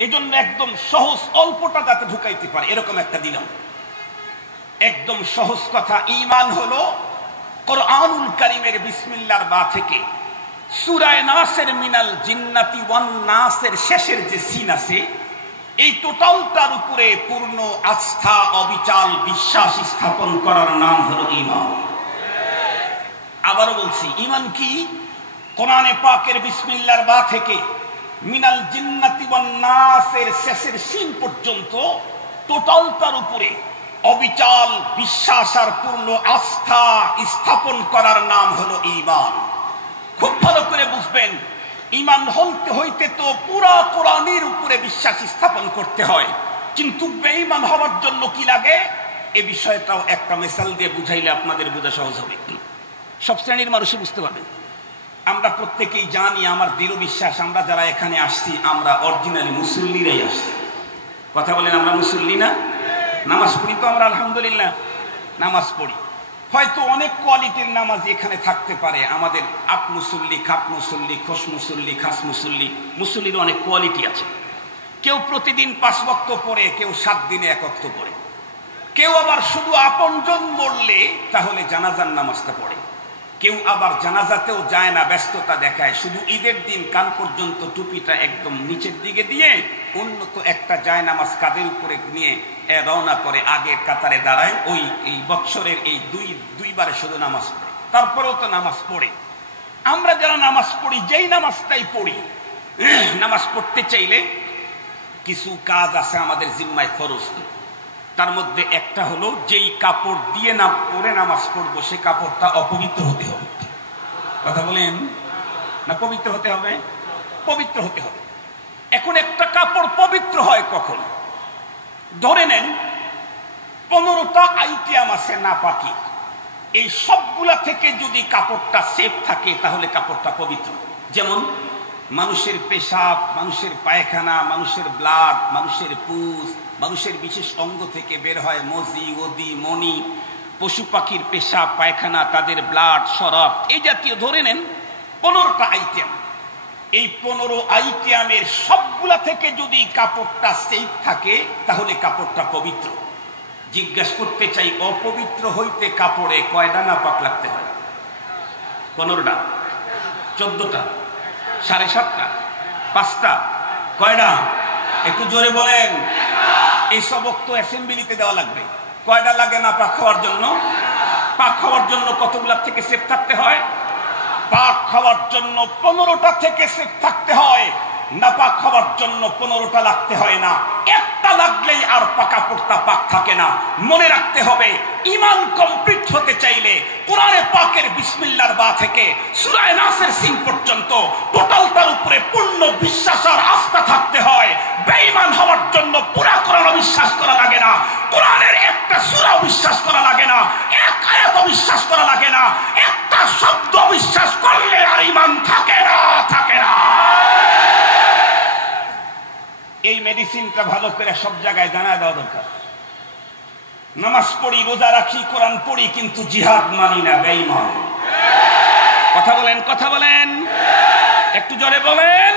এজন্য একদম সহজ অল্পটা যাতে ঢুকাইতে পারে এরকম একটা দিলাম। একদম সহজ কথা, ঈমান হলো কোরআনুল কারীমের বিসমিল্লাহর বা থেকে সূরা নাসের মিনাল জিন্নাতি ওয়ান নাসের শেষের যে সিন আছে এই টোটালটার উপরে পূর্ণ আস্থা অবিচল বিশ্বাস স্থাপন করার নাম হলো ঈমান। আবারও বলছি, ঈমান কি? কোরআনে পাকের বিসমিল্লাহর বা থেকে মিনাল জিন্নাতি ওয়ান নাসের শেষের সিন পর্যন্ত টোটালটার উপরে অবিচল বিশ্বাস আর পূর্ণ আস্থা স্থাপন করার নাম হলো ঈমান। খুব ভালো করে বুঝবেন, ঈমান হইতে তো পুরা কোরআনের উপরে বিশ্বাস স্থাপন করতে হয়, কিন্তু বেঈমান হওয়ার জন্য কি লাগে এ বিষয়টাও একটা মিসাল দিয়ে বুঝাইলে আপনাদের বোঝা সহজ হবে, সব শ্রেণীর মানুষই বুঝতে পারবেন। আমরা প্রত্যেকেই জানি, আমার দৃঢ় বিশ্বাস আমরা যারা এখানে আসছি আমরা অরিজিনালি মুসল্লিরাই আসছি। কথা বলেন, আমরা মুসল্লি না? নামাজ পড়ি তো আমরা, আলহামদুলিল্লাহ নামাজ পড়ি। হয়তো অনেক কোয়ালিটির নামাজ এখানে থাকতে পারে, আমাদের আট মুসল্লি, খাট মুসল্লি, খোস মুসল্লি, খাস মুসল্লি, মুসল্লির অনেক কোয়ালিটি আছে। কেউ প্রতিদিন 5 ওয়াক্ত পড়ে, কেউ 7 দিনে 1 ওয়াক্ত পড়ে, কেউ আবার শুধু আপনজন মরলে তাহলে জানাজার নামাজটা পড়ে, কেউ আবার জানাজাতেও যায় না, ব্যস্ততা দেখায়, শুধু ঈদের দিন কান পর্যন্ত টুপিটা একদম নিচের দিকে দিয়ে উন্নত একটা যায় নামাজ কাঁধের উপরে নিয়ে রওনা করে, আগের কাতারে দাঁড়ায়, ওই এই বৎসরের এই দুইবারে শুধু নামাজ পড়ে, তারপরেও তো নামাজ পড়ে। আমরা যারা নামাজ পড়ি, যেই নামাজটাই পড়ি, নামাজ পড়তে চাইলে কিছু কাজ আছে আমাদের জিম্মায় ফরজ। তার মধ্যে একটা হলো, যেই কাপড় দিয়ে না পরে নামাজ পড়বো সে কাপড়টা অপবিত্র হতে হবে। কথা বলেন না? পবিত্র হতে হবে, পবিত্র হতে হবে। এখন একটা কাপড় পবিত্র হয় কখন? ধরে নেন 15টা আইটেম আছে নাপাকি, এই সবগুলা থেকে যদি কাপড়টা সেফ থাকে তাহলে কাপড়টা পবিত্র। যেমন মানুষের পেশাব, মানুষের পায়খানা, মানুষের ব্লাড, মানুষের পুজ, মানুষের বিশেষ অঙ্গ থেকে বের হয় মজি, ওদি, মনি, পশু পাখির পেশাব পায়খানা, তাদের ব্লাড, শরাব, এই জাতীয় ধরে নেন 15টা আইটেম। এই 15 আইটেমের সবগুলা থেকে যদি কাপড়টা সেফ থাকে তাহলে কাপড়টা পবিত্র। জিজ্ঞাসা করতে চাই, অপবিত্র হইতে কাপড়ে কয়টা নাপাক লাগতে হয়? 15টা, 14টা, 7.5টা, 5টা, কয়টা? একটু জোরে বলেন। এই সবক তো অ্যাসেম্বলিতে দেওয়া লাগবে। কয়টা লাগে না পাক খাওয়ার জন্য? পাক খাওয়ার জন্য কতগুলা থেকে সেফ থাকতে হয়? পাক খাওয়ার জন্য 15টা থেকে সেফ থাকতে হয়, নাপাক খাওয়ার জন্য 15টা লাগতে হয় না। একটা লাগলেই আর কাপড়টা পাক থাকে না। মনে রাখতে হবে, ঈমান কমপ্লিট হতে চাইলে কোরআনে পাকের বিসমিল্লাহর বা থেকে সূরা নাসের সিন পর্যন্ত টোটালটার উপরে পূর্ণ বিশ্বাস আর আস্থা থাকতে হয়। বেঈমান হওয়ার জন্য পুরা কোরআন বিশ্বাস করা লাগে না, কোরআনের একটা সূরা বিশ্বাস করা লাগে না, এক আয়াত বিশ্বাস করা লাগে না, একটা শব্দ বিশ্বাস করলে আর ঈমান থাকে না, থাকে না। এই মেডিসিনটা ভালো করে সব জায়গায় জানায় দেওয়া দরকার। নামাজ পড়ি, রোজা রাখি, কোরআন পড়ি, কিন্তু জিহাদ মানি না, বেঈমান। কথা বলেন, কথা বলেন, একটু জোরে বলেন।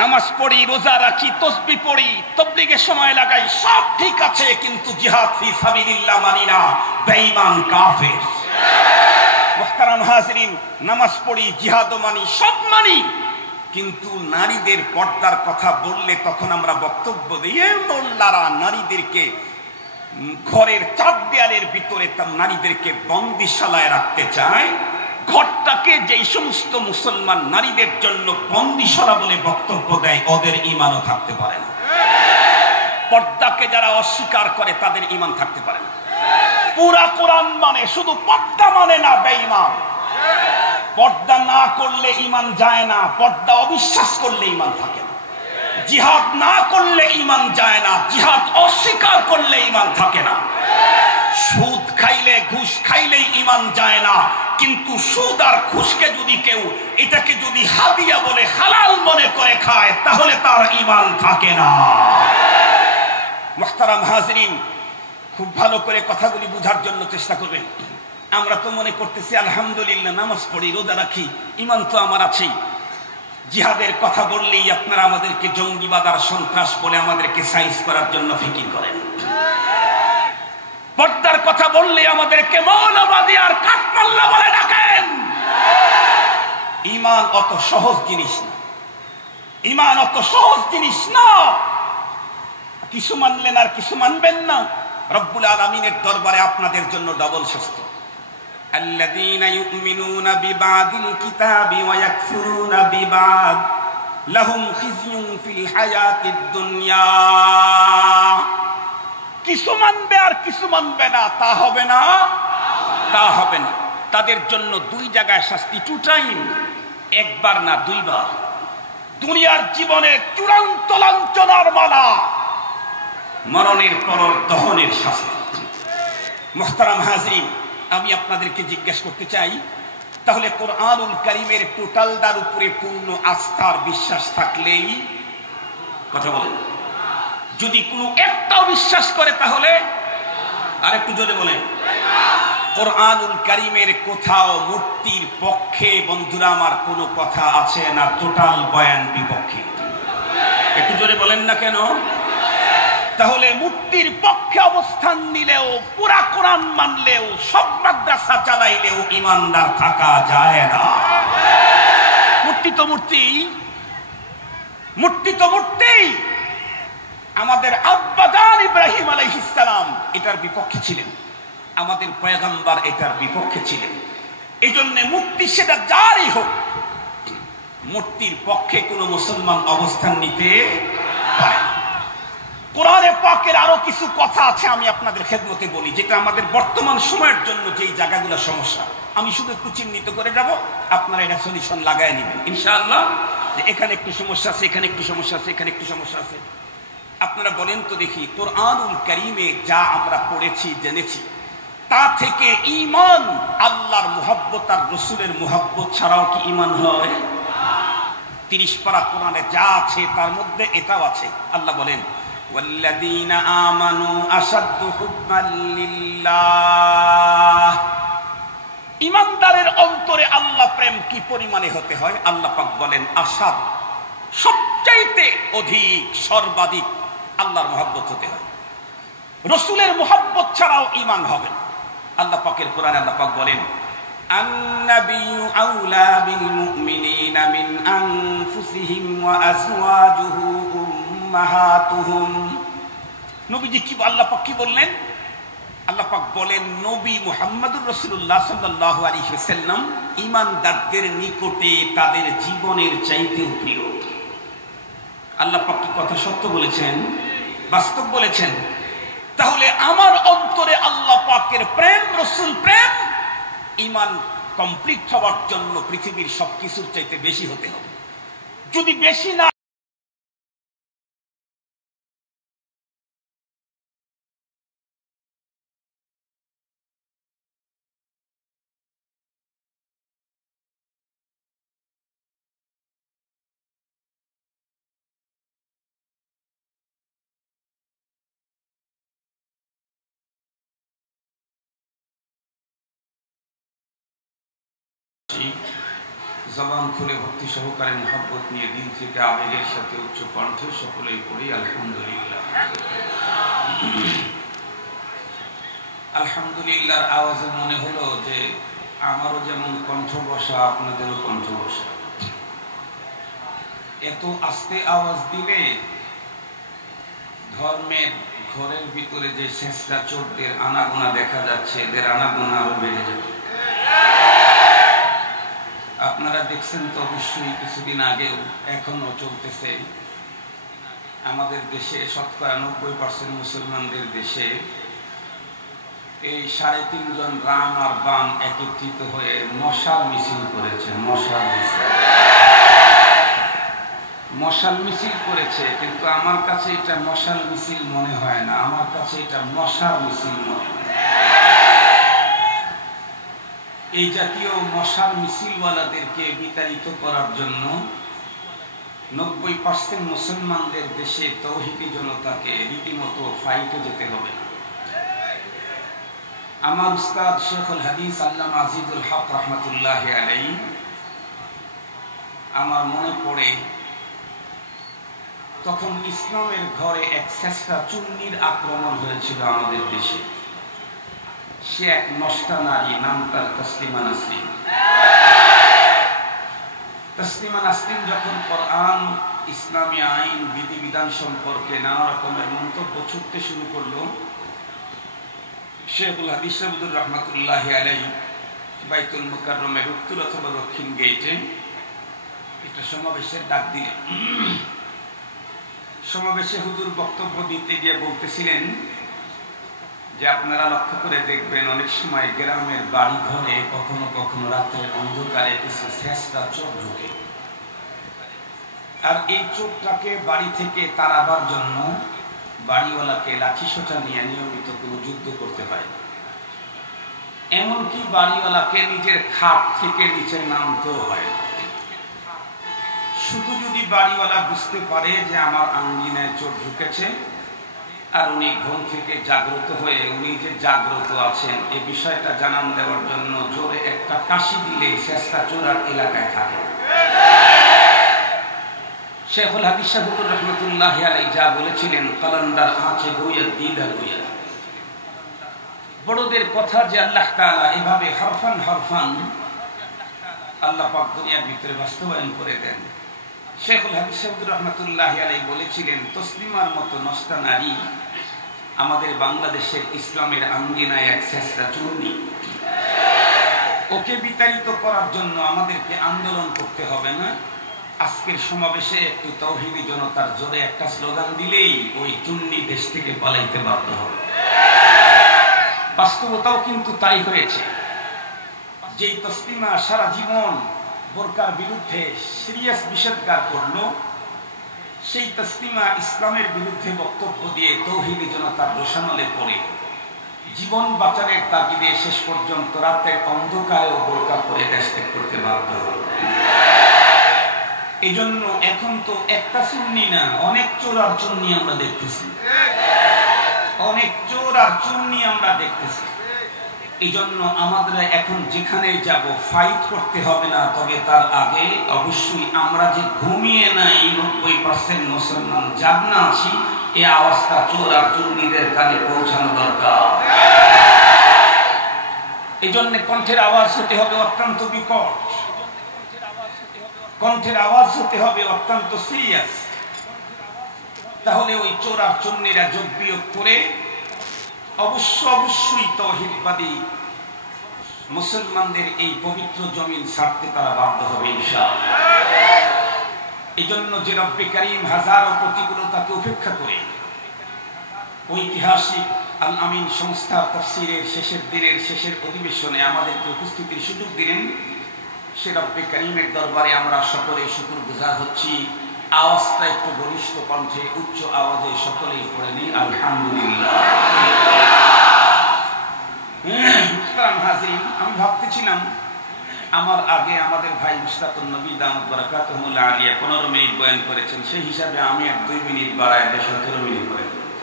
নামাজ পড়ি, রোজা রাখি, তাসবিহ পড়ি, তাবলীগের সময় লাগাই, সব ঠিক আছে, কিন্তু জিহাদ ফি সাবিলিল্লাহ মানি না, বেঈমান, কাফের। মুহতারাম হাজিরিন, নামাজ পড়ি, জিহাদও মানি, সব মানি, কিন্তু নারীদের পর্দার কথা বললে তখন আমরা বক্তব্য দিই, মোল্লারা নারীদেরকে ঘরের 4 দেয়ালের ভিতরে নারীদেরকে বন্দিশালায় রাখতে চায়। ঘরটাকে যেই সমস্ত মুসলমান নারীদের জন্য বন্দিশালা বলে বক্তব্য দেয়, ওদের ঈমানও থাকতে পারে না। পর্দাকে যারা অস্বীকার করে তাদের ঈমান থাকতে পারে না। পুরা কোরআন মানে, শুধু পর্দা মানে না, বেঈমান। পর্দা না করলে ঈমান যায় না, পর্দা অবিশ্বাস করলে ঈমান থাকে না। জিহাদ না করলে ঈমান যায় না, জিহাদ অস্বীকার করলে ঈমান থাকে না। সুদ খাইলে, ঘুষ খাইলেই ঈমান যায় না, কিন্তু সুদ আর ঘুষকে যদি কেউ এটাকে যদি হাদিয়া বলে হালাল মনে করে খায় তাহলে তার ঈমান থাকে না। মুহতারাম হাজিরিন, খুব ভালো করে কথাগুলি বুঝার জন্য চেষ্টা করবেন। আমরা তো মনে করতেছি আলহামদুলিল্লাহ নামাজ পড়ি, রোজা রাখি, ঈমান তো আমার আছেই। জিহাদের কথা বললেই আপনারা আমাদেরকে জঙ্গিবাদ আর সন্ত্রাস বলে আমাদেরকে সাইজ করার জন্য ফিকির করেন। পর্দার কথা বললে আমাদেরকে মৌলবাদী আর কাঠমাল্লা বলে ডাকেন। ঈমান অত সহজ জিনিস না, ঈমান অত সহজ জিনিস না। কিছু মানলেন আর কিছু মানবেন না, রব্বুল আলামিনের দরবারে আপনাদের জন্য ডবল শাস্তি। আল্লাযীনা ইউমিনুনা বিবাদিল কিতাবি ওয়া ইয়াকফুরুনা বিবাদ লাহুম খিজয়ুন ফিল হায়াতিদ দুনিয়া। কিছু মানবে আর কিছু মানবে না, তা হবে না, তা হবে না। তাদের জন্য দুই জায়গায় শাস্তি, টু টাইম, একবার না দুইবার। দুনিয়ার জীবনে চূড়ান্ত লাঞ্ছনার মালা, মরণের পর দহনের শাস্তি। মুহতারাম হাজরিন, আমি আপনাদেরকে জিজ্ঞেস করতে চাই, তাহলে কোরআনুল কারীমের টোটালটার উপরে পূর্ণ আস্থার বিশ্বাস থাকলেই, কথা বলেন, যদি কোনো একটাও বিশ্বাস করে তাহলে আরেকটু জোরে বলেন, কোরআনুল কারীমের কোথাও মূর্তির পক্ষে বন্ধুরা আমার কোনো কথা আছে না, টোটাল বয়ান বিপক্ষে? একটু জোরে বলেন না কেন? তাহলে মূর্তির পক্ষে অবস্থান নিলেও, পুরা কোরআন মানলেও, সব মাদ্রাসা চালাইলেও ইমানদার থাকা যায় না। মূর্তি তো মূর্তি, মূর্তি তো মূর্তি। আমাদের আব্বাজান ইব্রাহিম আলাইহিস সালাম এটার বিপক্ষে ছিলেন, আমাদের পয়গম্বর এটার বিপক্ষে ছিলেন। এই জন্য মূর্তি সেটা যারই হোক, মূর্তির পক্ষে কোনো মুসলমান অবস্থান নিতে পারে। কোরআনে পাকের আরো কিছু কথা আছে, আমি আপনাদের খেদমতে বলি, যেটা আমাদের বর্তমান সময়ের জন্য যেই জায়গাগুলো সমস্যা, আমি শুধু একটু চিহ্নিত করে যাব, আপনারা এটা সলিউশন লাগায় নেবেন ইনশাআল্লাহ। যে এখানে একটু সমস্যা আছে, এখানে একটু সমস্যা আছে, এখানে একটু সমস্যা আছে। আপনারা বলেন তো দেখি, কোরআনুল কারীমে যা আমরা পড়েছি জেনেছি, তা থেকে ঈমান, আল্লাহর মুহাব্বত আর রাসূলের মুহাব্বত ছাড়াও কি ঈমান হয়? 30 পারা কোরআনে যা আছে তার মধ্যে এটাও আছে। আল্লাহ বলেন, ওয়াল্লাযীনা আমানু আশাদ্দু হুব্বান লিল্লাহ। ঈমানদারের অন্তরে আল্লাহ প্রেম কি পরিমাণে হতে হয়? আল্লাহ পাক বলেন, আশাদ, সবচাইতে অধিক, সর্বাধিক আল্লাহর মুহাব্বত হতে হয়। রাসূলের মুহাব্বত ছাড়াও ঈমান হবে না। আল্লাহ পাকের কোরআনে আল্লাহ পাক বলেন, আন-নাবিয়্যু আওলা বিল মুমিনিনা মিন আনফুসিহিম ওয়া আজওয়াজুহু উম্মাহাতুহুম। নবীজি কি আল্লাহ পাক কি বললেন? আল্লাহ পাক বলেন, নবী মুহাম্মদুর রাসূলুল্লাহ সাল্লাল্লাহু আলাইহি ওয়াসাল্লাম ঈমানদারদের নিকটে তাদের জীবনের চাইতেও প্রিয়। আল্লাহ পাক কি কথা সত্য বলেছেন, বাস্তব বলেছেন? তাহলে আমার অন্তরে আল্লাহ পাকের প্রেম, রাসূল প্রেম, ঈমান কমপ্লিট হওয়ার জন্য পৃথিবীর সবকিছুর চাইতে বেশি হতে হবে। যদি বেশি না জবান খুলে ভক্তি সহকারে মহব্বত নিয়ে দিল থেকে আবেগের সাথে উচ্চ কণ্ঠে সকলেই পড়ি আলহামদুলিল্লাহ। আলহামদুলিল্লাহর আওয়াজে মনে হলো যে আমারও যেমন কণ্ঠ বসা, আপনাদেরও কণ্ঠ বসা। এত আস্তে আওয়াজ দিলে ধর্মের ঘরের ভিতরে যে শেষরা চোরদের আনাগোনা দেখা যাচ্ছে, এদের আনাগোনা আরো বেড়ে যাবে। আপনারা দেখছেন তো অবশ্যই, কিছুদিন আগেও, এখনো চলতেছে আমাদের দেশে, শতকরা 90% মুসলমানদের দেশে এই 3.5 জন রাম আর বাম একত্রিত হয়ে মশাল মিছিল করেছে। মশাল মিছিল করেছে, কিন্তু আমার কাছে এটা মশাল মিছিল মনে হয় না, আমার কাছে এটা মশাল মিছিল মনে হয়। এই জাতীয় মশাল মিছিলওয়ালাদেরকে বিতাড়িত করার জন্য 90% মুসলমানদের দেশে তৌহিদি জনতাকে রীতিমতো ফাইটে যেতে হবে। আমার উস্তাদ শেখুল হাদিস আল্লামা আজিজুল হক রহমতুল্লাহ আলাইহি আমার মনে পড়ে তখন ইসলামের ঘরে এক চেষ্টা চুন্নির আক্রমণ হয়েছিল আমাদের দেশে। সে এক নষ্টা নারী, নাম তার তসলিমা নাসরিন। তসলিমা নাসরিন যখন কোরআন, ইসলামী আইন, বিধিবিধান সম্পর্কে নানা রকমের মন্তব্য ছুটতে শুরু করলো, শেখুল হাদিস আব্দুর রহমাতুল্লাহি আলাইহি বাইতুল মুকাররমের উত্তর অথবা দক্ষিণ গেটে একটা সমাবেশের ডাক দিলেন। সমাবেশে হুজুর বক্তব্য দিতে গিয়ে বলতেছিলেন যে আপনারা লক্ষ্য করে দেখবেন অনেক সময় গ্রামের বাড়ি ঘরে কখনো কখনো রাতের অন্ধকারে কিছু শেষরা চোর ঢুকে, আর এই চোরটাকে বাড়ি থেকে তাড়াবার জন্য বাড়িওয়ালাকে লাঠি সোঁটা নিয়ে নিয়মিত কোনো যুদ্ধ করতে হয়। এমনকি বাড়িওয়ালাকে নিজের খাট থেকে নিচে নামতেও হয়। শুধু যদি বাড়িওয়ালা বুঝতে পারে যে আমার আঙ্গিনায় চোর ঢুকেছে, আর উনি ঘুম থেকে জাগ্রত হয়ে উনি যে জাগ্রত আছেন এই বিষয়টা জানান দেওয়ার জন্য জোরে একটা কাশি দিলে শেষটা চোরার এলাকায় থাকে। শেখুল হাদিস আব্দুর রহমাতুল্লাহি আলাইহি যা বলেছিলেন, কালান্দার আঁচে বইয়া দিদার বইয়া। বড়দের কথা যে আল্লাহ তাআলা এভাবে হরফান হরফান আল্লাহ পাক দুনিয়ার ভিতরে বাস্তবায়ন করে দেন। শেখুল হাদিস আব্দুর রহমাতুল্লাহি আলাইহি বলেছিলেন, তসলিমার মতো নষ্টা নারী আমাদের বাংলাদেশের ইসলামের আঙ্গিনায় এক শেষরা চূর্ণী। ওকে বিতাড়িত করার জন্য আমাদেরকে আন্দোলন করতে হবে না। আজকের সমাবেশে একটু তাওহীদি জনতার জোরে একটা স্লোগান দিলেই ওই চূর্ণী দেশ থেকে পালাইতে বাধ্য হবে। বাস্তবতাও কিন্তু তাই হয়েছে। যেই তসলিমা সারা জীবন বোরকার বিরুদ্ধে সিরিয়াস নিষেধাজ্ঞা করলো, সেই তসলিমা ইসলামের বিরুদ্ধে বক্তব্য দিয়ে তাওহীদি জনতার রোশানলে পড়ে জীবন বাঁচানোর তাগিদে শেষ পর্যন্ত রাতের অন্ধকারেও বোরকা পরে দেশ ত্যাগ করতে বাধ্য হল। এই জন্য এখন তো একটা চুন্নি না, অনেক চোর আর চুন্নি আমরা দেখতেছি, অনেক চোর আর চুন্নি আমরা দেখতেছি। এই জন্য আমাদের এখন যেখানে যাব ফাইট করতে হবে না, তবে তার আগে অবশ্যই আমরা যে ঘুমিয়ে নাই 90% মুসলমান জাগনা আছি, এই আওয়াজটা চোর আর চুন্নিদের কানে পৌঁছানো দরকার। এই জন্য কণ্ঠের আওয়াজ হতে হবে অত্যন্ত বিকট, কণ্ঠের আওয়াজ হতে হবে অত্যন্ত সিরিয়াস। তাহলে ওই চোর আর চুন্নিরা যোগ বিয়োগ করে অবশ্যই তাওহীদবাদী মুসলমানদের এই পবিত্র জমিন ছাড়তে তারা বাধ্য হবে ইনশাআল্লাহ। এই জন্য যে রব্বে কারীম হাজারো প্রতিকূলতাকে উপেক্ষা করে ঐতিহাসিক আল আমিন সংস্থার তাফসীরের শেষের দিনের শেষের অধিবেশনে আমাদেরকে উপস্থিতির সুযোগ দিলেন, সে রব্বে কারীমের দরবারে আমরা সকলে শুকরগুজার হচ্ছি। আওয়াজটা একটু বলিষ্ঠ কণ্ঠে উচ্চ আওয়াজে সকলেই পড়ে নিই আলহামদুলিল্লাহ। আমি ভাবতেছিলাম আমার আগে আমাদের ভাই মুশতাকুন নবী দামাত বারাকাতুহুল আলিয়া 15 মিনিট বয়ান করেছেন, সেই হিসাবে আমি এক 2 মিনিট বাড়ায় 17 মিনিট বয়ান করেছি।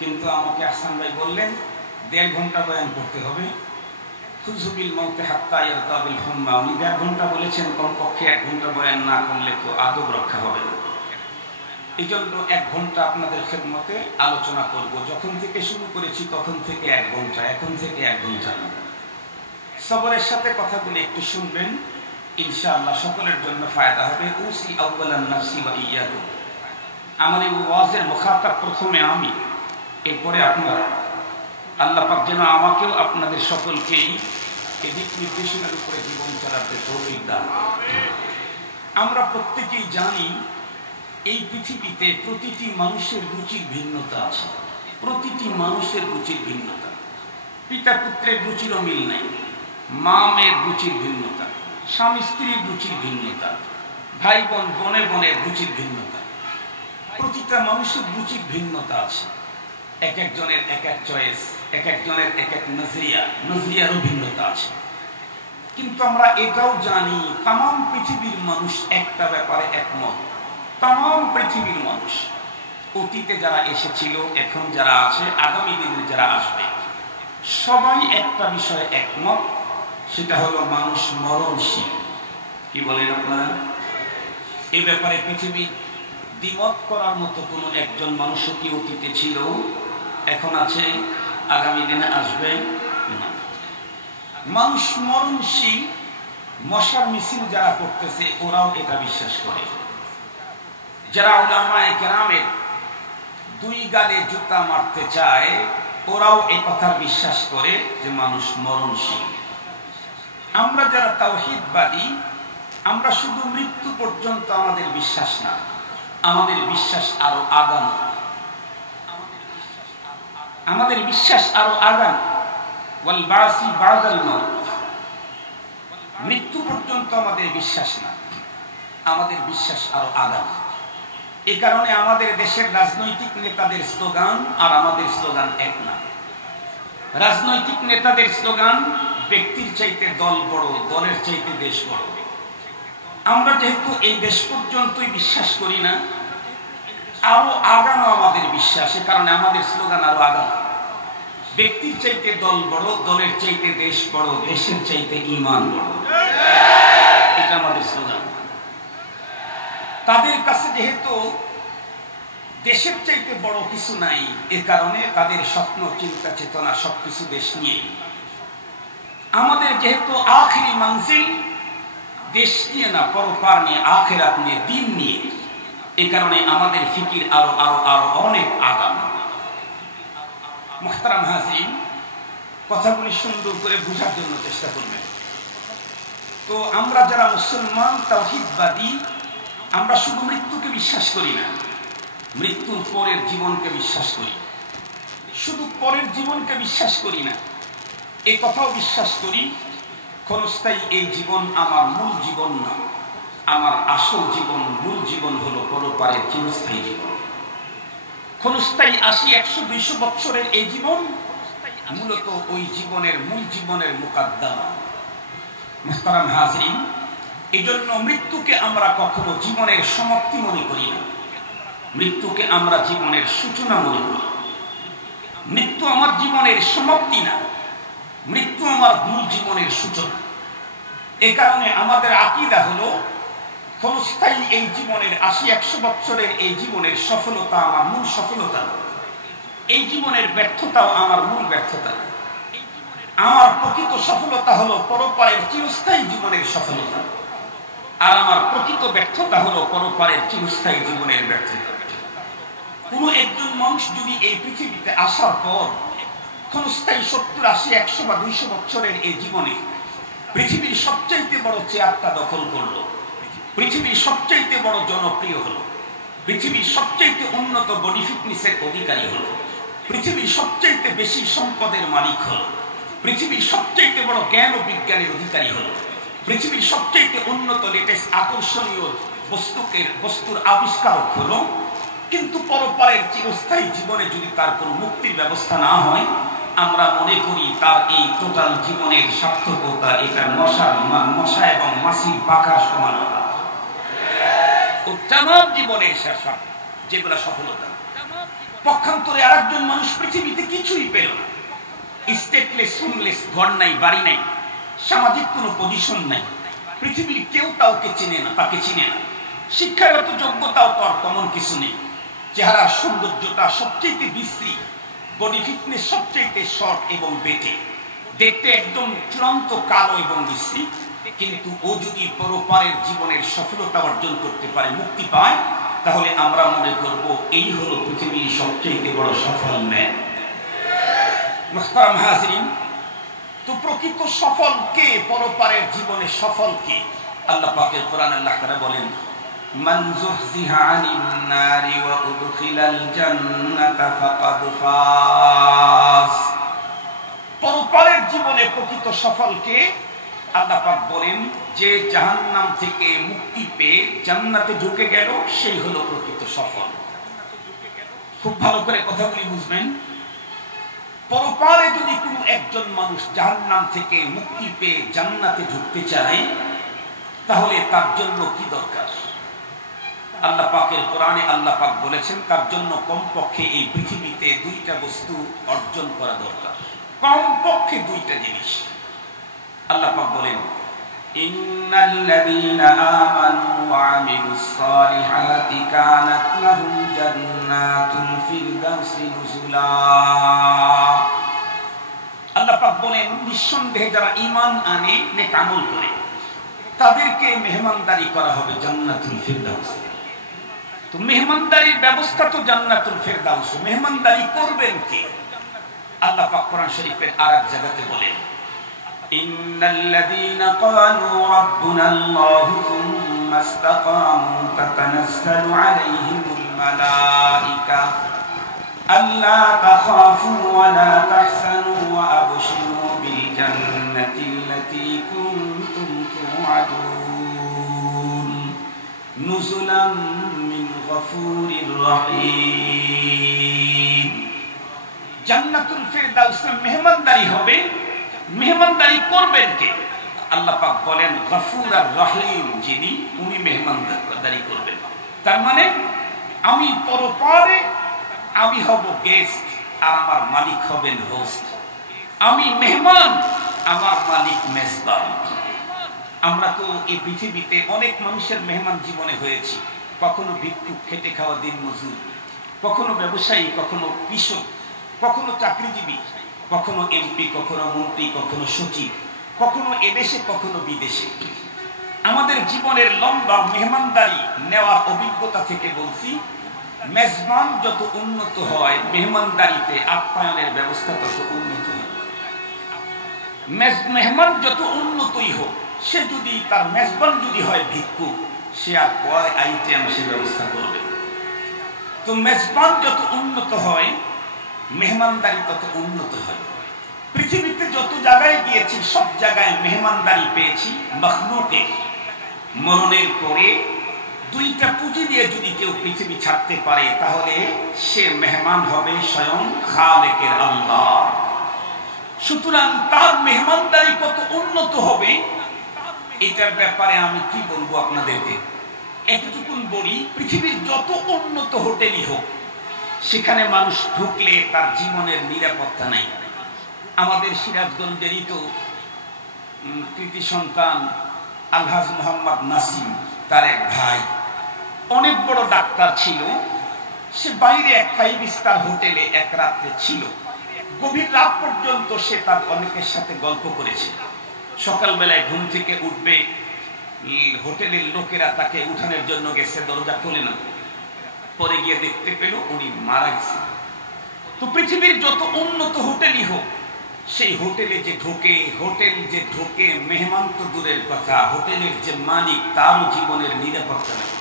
কিন্তু আমাকে আহসান ভাই বললেন 1.5 ঘন্টা বয়ান করতে হবে। খুজুবিল মউতে হাত্তা ইয়াতাবিল হুম্মা, উনি 1.5 ঘন্টা বলেছেন, কমপক্ষে 1 ঘন্টা বয়ান না করলে তো আদব রক্ষা হবে না। এই জন্য 1 ঘন্টা আপনাদের খেদমতে আলোচনা করব। যখন থেকে শুরু করেছি তখন থেকে 1 ঘন্টা, এখন থেকে 1 ঘন্টা। সবরের সাথে কথাগুলো একটু শুনবেন, ইনশাআল্লাহ সকলের জন্য ফায়দা হবে। উসি আউয়ালান নাফসি ওয়া ইয়াকুম, আমার এই ওয়াজের মুখাতাব প্রথমে আমি, এরপরে আপনারা। আল্লাহ পাক যেন আমাকেও আপনাদের সকলকেই এই দিক নির্দেশনার উপরে জীবন চালাতে তৌফিক দান। আমরা প্রত্যেকেই জানি এই পৃথিবীতে প্রতিটি মানুষের রুচির ভিন্নতা আছে, প্রতিটি মানুষের রুচির ভিন্নতা। পিতা পুত্রের রুচিরও মিল নাই, মা মেয়ের রুচির ভিন্নতা, স্বামী স্ত্রীর রুচির ভিন্নতা, ভাই বোন বনে বনের রুচির ভিন্নতা। প্রতিটা মানুষের রুচির ভিন্নতা আছে। এক একজনের এক এক চয়েস, এক একজনের এক এক নজরিয়ারও ভিন্নতা আছে। কিন্তু আমরা এটাও জানি তাম পৃথিবীর মানুষ একটা ব্যাপারে একমত। তাম পৃথিবীর মানুষ, অতীতে যারা এসেছিল, এখন যারা আছে, আগামী দিনে যারা আসবে, সবাই একটা বিষয়ে একমত, সেটা হলো মানুষ মরণশীল। কি বলেন আপনারা? এই ব্যাপারে পৃথিবী দ্বিমত করার মতো কোনো একজন মানুষ কি অতীতে ছিল, এখন আছে, আগামী দিনে আসবে না। মানুষ মরণশীল, মশার মিছিল যারা করতেছে ওরাও এটা বিশ্বাস করে। যারা উলামায়ে কেরামের দুই গালে জুতা মারতে চায় ওরাও এই কথা বিশ্বাস করে যে মানুষ মরণশীল। আমরা যারা তাওহীদবাদী, আমরা শুধু মৃত্যু পর্যন্ত আমাদের বিশ্বাস না, আমাদের বিশ্বাস আরো আগাম, আমাদের বিশ্বাস আরো আগাম। ওয়াল বাসি বাদাল মাউত, মৃত্যু পর্যন্ত আমাদের বিশ্বাস না, আমাদের বিশ্বাস আরো আগাম। এই কারণে আমাদের দেশের রাজনৈতিক নেতাদের স্লোগান আর আমাদের স্লোগান এক না। রাজনৈতিক নেতাদের স্লোগান ব্যক্তির চাইতে দল বড়, দলের চাইতে দেশ বড়। আমরা যেহেতু এই দেশ পর্যন্তই বিশ্বাস করি না, আরো আগানো আমাদের বিশ্বাস, এ কারণে আমাদের স্লোগান আরো আগানো। ব্যক্তির চাইতে দল বড়, দলের চাইতে দেশ বড়, দেশের চাইতে ঈমান বড়, এটা আমাদের স্লোগান। তাদের কাছে যেহেতু দেশের চাইতে বড় কিছু নাই, এ কারণে তাদের স্বপ্ন, চিন্তা, চেতনা সবকিছু দেশ নিয়ে। আমাদের যেহেতু আখিরি মানজিল দেশ নিয়ে না, পরপার নিয়ে, আখিরাত নিয়ে, দিন নিয়ে, এ কারণে আমাদের ফিকির আরো আরো আরো অনেক আগাম। মুহতারাম হাজিরিন, কথাগুলি সুন্দর করে বোঝার জন্য চেষ্টা করবেন। তো আমরা যারা মুসলমান তাওহীদবাদী, আমরা শুধু মৃত্যুকে বিশ্বাস করি না, মৃত্যুর পরের জীবনকে বিশ্বাস করি। শুধু পরের জীবনকে বিশ্বাস করি না, এই কথাও বিশ্বাস করি ক্ষণস্থায়ী এই জীবন আমার মূল জীবন না, আমার আসল জীবন, মূল জীবন হলো পরপারের চিরস্থায়ী জীবন। ক্ষণস্থায়ী ৮০, ১০০, ২০০ বৎসরের এই জীবন মূলত ওই জীবনের মূল জীবনের মুকাদ্দামা। মুহতারাম হাজিরিন, এই জন্য মৃত্যুকে আমরা কখনো জীবনের সমাপ্তি মনে করি না, মৃত্যুকে আমরা জীবনের সূচনা মনে করি। মৃত্যু আমার জীবনের সমাপ্তি না, মৃত্যু আমার মূল জীবনের সূচনা। এ কারণে আমাদের আকীদা হলো ক্ষণস্থায়ী এই জীবনের ৮০, ১০০ বৎসরের এই জীবনের সফলতা আমার মূল সফলতা, এই জীবনের ব্যর্থতাও আমার মূল ব্যর্থতা। আমার প্রকৃত সফলতা হলো পরপারের চিরস্থায়ী জীবনের সফলতা, আর আমার প্রকৃত ব্যর্থতা হলো পরপারের চিরস্থায়ী জীবনের ব্যর্থতা। কোন একজন মানুষ যদি এই পৃথিবীতে আসার পর ক্ষণস্থায়ী ৭০, ৮০, ১০০ বা ২০০ বছরের এই জীবনে পৃথিবীর সবচাইতে বড় চেয়ারটা দখল করলো, পৃথিবীর সবচাইতে বড় জনপ্রিয় হলো, পৃথিবীর সবচাইতে উন্নত বডি ফিটনেসের অধিকারী হলো, পৃথিবীর সবচাইতে বেশি সম্পদের মালিক হলো, পৃথিবীর সবচাইতে বড় জ্ঞান ও বিজ্ঞানের অধিকারী হলো, পৃথিবীর সবচাইতে উন্নত লেটেস্ট আকর্ষণীয় বস্তুর আবিষ্কারক হলো, কিন্তু পরপারের চিরস্থায়ী জীবনে যদি তার কোনো মুক্তির ব্যবস্থা না হয়, আমরা মনে করি তার এই টোটাল জীবনের সার্থকতা এটা মশা এবং মাছির পাখার সমানতা। তামাম জীবনের যেগুলা সফলতা। পক্ষান্তরে আরেকজন মানুষ পৃথিবীতে কিছুই পেল না, স্টেটলেস, হোমলেস, ঘর নাই, বাড়ি নাই, সামাজিক কোনো পজিশন নাই, পৃথিবীর কেউ তাকে চিনে না, শিক্ষাগত যোগ্যতাও তার তেমন কিছু নেই, চেহারার সৌন্দর্যতা সবচেয়ে বিশ্রী, বডি ফিটনেস সবচেয়ে শর্ট এবং বেটে, দেখতে একদম চূড়ান্ত কালো এবং বিশ্রী, কিন্তু ও যদি পরপারের জীবনের সফলতা অর্জন করতে পারে, মুক্তি পায়, তাহলে আমরা মনে করব এই হলো পৃথিবীর সবচেয়ে বড় সফল ম্যান। মুহতারাম হাজিরিন, তো প্রকৃত সফল কে? পরপারের জীবনে সফল কে? আল্লাহ পাকের কোরআনে আল্লাহ তাআলা বলেন, মান যুহজিহা আনিন নারি ওয়া উদখিলাল জান্নাতা ফাকাদ ফাজ। পরপারের জীবনে প্রকৃত সফল কে? আল্লাহ পাক বলেন, যে জাহান্নাম থেকে মুক্তি পেয়ে জান্নাতে ঢুকে গেল, সেই হলো প্রকৃত সফল। খুব ভালো করে কথাগুলি বুঝবেন। পরপারে যদি কোনো একজন মানুষ জাহান্নাম থেকে মুক্তি পেয়ে জান্নাতে ঢুকতে চায়, তাহলে তার জন্য কি দরকার? আল্লাহ পাকের কোরআনে আল্লাহ পাক বলেছেন, তার জন্য কমপক্ষে এই পৃথিবীতে দুইটা বস্তু অর্জন করা দরকার, কমপক্ষে দুইটা জিনিস। আল্লাহ পাক বলেন, ইন্নাল্লাযীনা আমানু ওয়া আমিলুস সালিহাতি কানাত লাহুম জান্নাতুল ফিরদাউসি নুজুলা। আল্লাহ পাক বলেন, নিঃসন্দেহে যারা ঈমান আনে, নেক আমল করে, তাদেরকে মেহমানদারি করা হবে জান্নাতুল ফিরদাউস। তো মেহমানদারির ব্যবস্থা তো জান্নাতুল ফিরদাউস। মেহমানদারি করবেন কে? আল্লাহ পাক কোরআন শরীফের আরেক জায়গাতে বলেন, ইন্নাল্লাযীনা ক্বালু রাব্বুনাল্লাহু সুম্মা ইসতাকামু তাতানাজ্জালু আলাইহিমুল মালায়েকা আল্লা তাখাফু ওয়া লা তাহজানু ওয়া আবশিরু বিল জান্নাতিল্লাতী কুনতুম তুআদুন নুজুলাম মিন গফুরির রহিম। জান্নাতুল ফিরদাউসে মেহমানদারি হবে। মেহমানদারি করবেন কে? আল্লাহ পাক বলেন, গফুর আর রহিম যিনি, উনি মেহমানদারি করবেন। তার মানে আমি পরপারে আমি হব গেস্ট আর আমার মালিক হবেন হোস্ট। আমি মেহমান, আমার মালিক মেজবান। আমরা তো এই পৃথিবীতে অনেক মানুষের মেহমান জীবনে হয়েছি। কখনো ভিক্ষুক, খেটে খাওয়া দিনমজুর, কখনো ব্যবসায়ী, কখনো কৃষক, কখনো চাকরিজীবী, কখনো এমপি, কখনো মন্ত্রী, কখনো সচিব, কখনো এদেশে, কখনো বিদেশে। আমাদের জীবনের লম্বা মেহমানদারি নেওয়ার অভিজ্ঞতা থেকে বলছি, মেজবান যত উন্নত হয়, মেহমানদারিতে আপ্যায়নের ব্যবস্থা তত উন্নত হয়। মেহমান যত উন্নতই হোক, সে যদি তার মেজবান যদি হয় ভিক্ষুক, সে আর কয় আইটেম সে ব্যবস্থা করবে। তো মেজবান যত উন্নত হয়, মেহমানদারি তত উন্নত হয়। পৃথিবীতে যত জায়গায় গিয়েছি, সব জায়গায় মেহমানদারি পেয়েছি মখলুকে। মরণের পরে দুইটা পুঁজি দিয়ে যদি কেউ পৃথিবী ছাড়তে পারে, তাহলে সে মেহমান হবে স্বয়ং খালেকের আল্লাহ। সুতরাং তার মেহমানদারি কত উন্নত হবে, এটার ব্যাপারে আমি কি বলবো আপনাদেরকে। এতটুকুন বলি, পৃথিবীর যত উন্নত হোটেলই হোক, সেখানে মানুষ ঢুকলে তার জীবনের নিরাপত্তা নাই। আমাদের সিরাজগঞ্জেরই তো কৃতি সন্তান আলহাজ মোহাম্মদ নাসিম, তার এক ভাই অনেক বড় ডাক্তার ছিল। সে বাইরে এক 5 স্টার হোটেলে এক রাত্রে ছিল। গভীর রাত পর্যন্ত সে তার অনেকের সাথে গল্প করেছে। সকালবেলায় ঘুম থেকে উঠবে, হোটেলের লোকেরা তাকে উঠানোর জন্য গেছে, দরজা খোলে না। পরে গিয়ে দেখতে পেল উনি মারা গেছে। তো পৃথিবীর যত উন্নত হোটেলই হোক, সেই হোটেলে যে ঢোকে, হোটেল যে ঢোকে, মেহমান তো দূরের কথা, হোটেলের যে মালিক তারও জীবনের নিরাপত্তা নেই।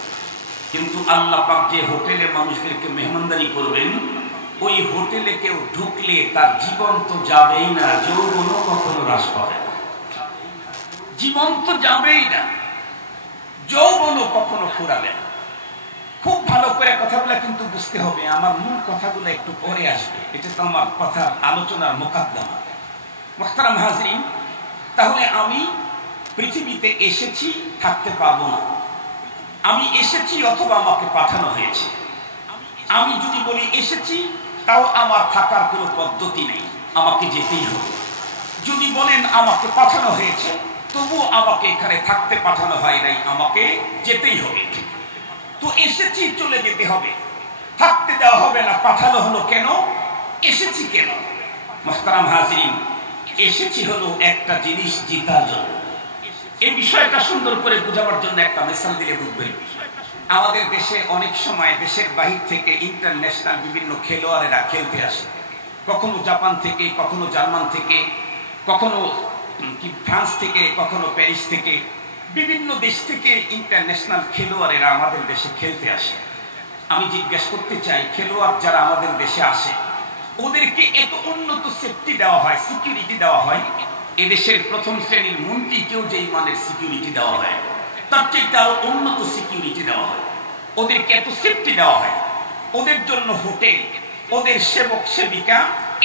কিন্তু আল্লাহ পাক যে হোটেলে মানুষদেরকে মেহমানদারি করবেন, ওই হোটেলে কেউ ঢুকলে তার জীবন তো যাবেই না, যৌবনও কখনো হ্রাস পাবে না। জীবন তো যাবেই না, যৌবনও কখনো ফুরাবে না। খুব ভালো করে কথাগুলো কিন্তু বুঝতে হবে। আমার মূল কথাগুলো একটু পরে আসবে, এটা তো আমার কথা আলোচনার মোকাদ্দমা। মুহতারাম হাজরিন, তাহলে আমি পৃথিবীতে এসেছি, থাকতে পারবো না। আমি এসেছি অথবা আমাকে পাঠানো হয়েছে। আমি যদি বলি এসেছি, তাও আমার থাকার কোনো পদ্ধতি নেই, আমাকে যেতেই হবে। যদি বলেন আমাকে পাঠানো হয়েছে, তবুও আমাকে এখানে থাকতে পাঠানো হয় নাই, আমাকে যেতেই হবে। তো এসেছি, চলে যেতে হবে, থাকতে দেওয়া হবে না। পাঠানো হলো কেন? এসেছি কেন? মুহতারাম হাজরিন, এসেছি হলো একটা জিনিস জিতার জন্য। এই বিষয়টা সুন্দর করে বোঝাবার জন্য একটা মিসাল দিলে বুঝবেন। আমাদের দেশে অনেক সময় দেশের বাহির থেকে ইন্টারন্যাশনাল বিভিন্ন খেলোয়াড়েরা খেলতে আসে। কখনো জাপান থেকে, কখনো জার্মান থেকে, কখনো ফ্রান্স থেকে, কখনো প্যারিস থেকে, বিভিন্ন দেশ থেকে ইন্টারন্যাশনাল খেলোয়াড়েরা আমাদের দেশে খেলতে আসে। আমি জিজ্ঞেস করতে চাই, খেলোয়াড় যারা আমাদের দেশে আসে, ওদেরকে এত উন্নত সেফটি দেওয়া হয়, সিকিউরিটি দেওয়া হয়। এদেশের প্রথম শ্রেণীর মন্ত্রীকেও যেই মানের সিকিউরিটি দেওয়া হয়, তার চাইতে আরো উন্নত সিকিউরিটি দেওয়া হয়। ওদেরকে এত সেফটি দেওয়া হয়, ওদের জন্য হোটেল, ওদের সেবক সেবিকা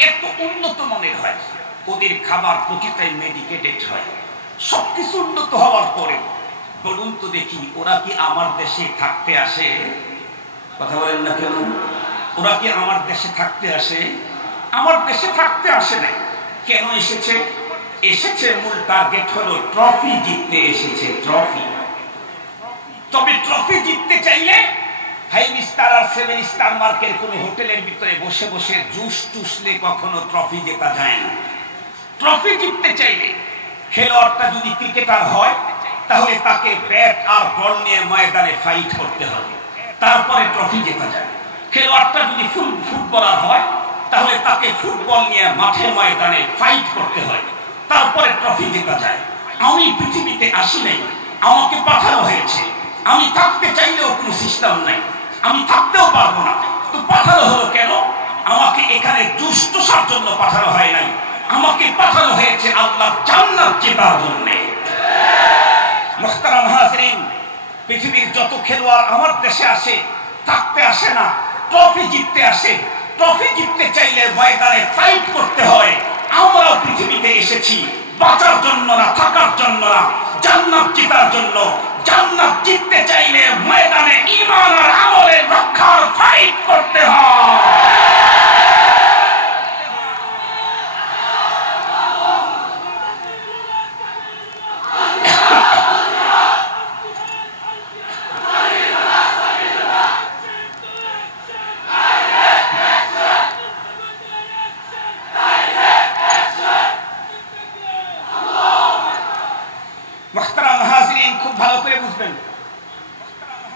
এত উন্নত মানের হয়, ওদের খাবার প্রতিটাই মেডিকেটেড হয়। সবকিছু উন্নত হওয়ার পরে বলুন তো দেখি, ওরা কি আমার দেশে থাকতে আসে? কথা বলেন না কেন? ওরা কি আমার দেশে থাকতে আসে? আমার দেশে থাকতে আসে না। কেন এসেছে? এসেছে মূল টার্গেট হলো ট্রফি জিততে এসেছে, ট্রফি। তবে ট্রফি জিততে চাইলে 5 স্টার আর 7 স্টার মার্কের কোন হোটেলের ভিতরে বসে বসে জুস টুসলে কখনো ট্রফি জেতা যায় না। ট্রফি জিততে চাইলে খেলোয়াড়টা যদি ক্রিকেটার হয় তাহলে তাকে ব্যাট আর বল নিয়ে ময়দানে ফাইট করতে হবে, তারপরে ট্রফি জেতা যায়। খেলোয়াড়টা যদি ফুটবলার হয় তাহলে তাকে ফুটবল নিয়ে মাঠে ময়দানে ফাইট করতে হয়, তারপরে ট্রফি জেতা যায়। আমি পৃথিবীতে আসি নাই, আমাকে পাঠানো হয়েছে। আমি থাকতে চাইলেও কোনো সিস্টেম নাই, আমি থাকতেও পারবো না। তো পাঠানো হলো কেন? আমাকে এখানে দুষ্টসার জন্য পাঠানো হয় নাই, আমাকে পাঠানো হয়েছে আল্লাহ জান্নাত জেতার জন্য। মুহতারাম হাজরিন, পৃথিবীর যত খেলোয়াড় আমার দেশে আসে থাকতে আসে না, ট্রফি জিততে আসে। ট্রফি জিততে চাইলে ময়দানে ফাইট করতে হয়। আমরাও পৃথিবীতে এসেছি বাঁচার জন্য না, থাকার জন্য না, জান্নাত জেতার জন্য। জান্নাত জিততে চাইলে ময়দানে ঈমান আর আমলের রক্ষার ফাইট করতে হয়।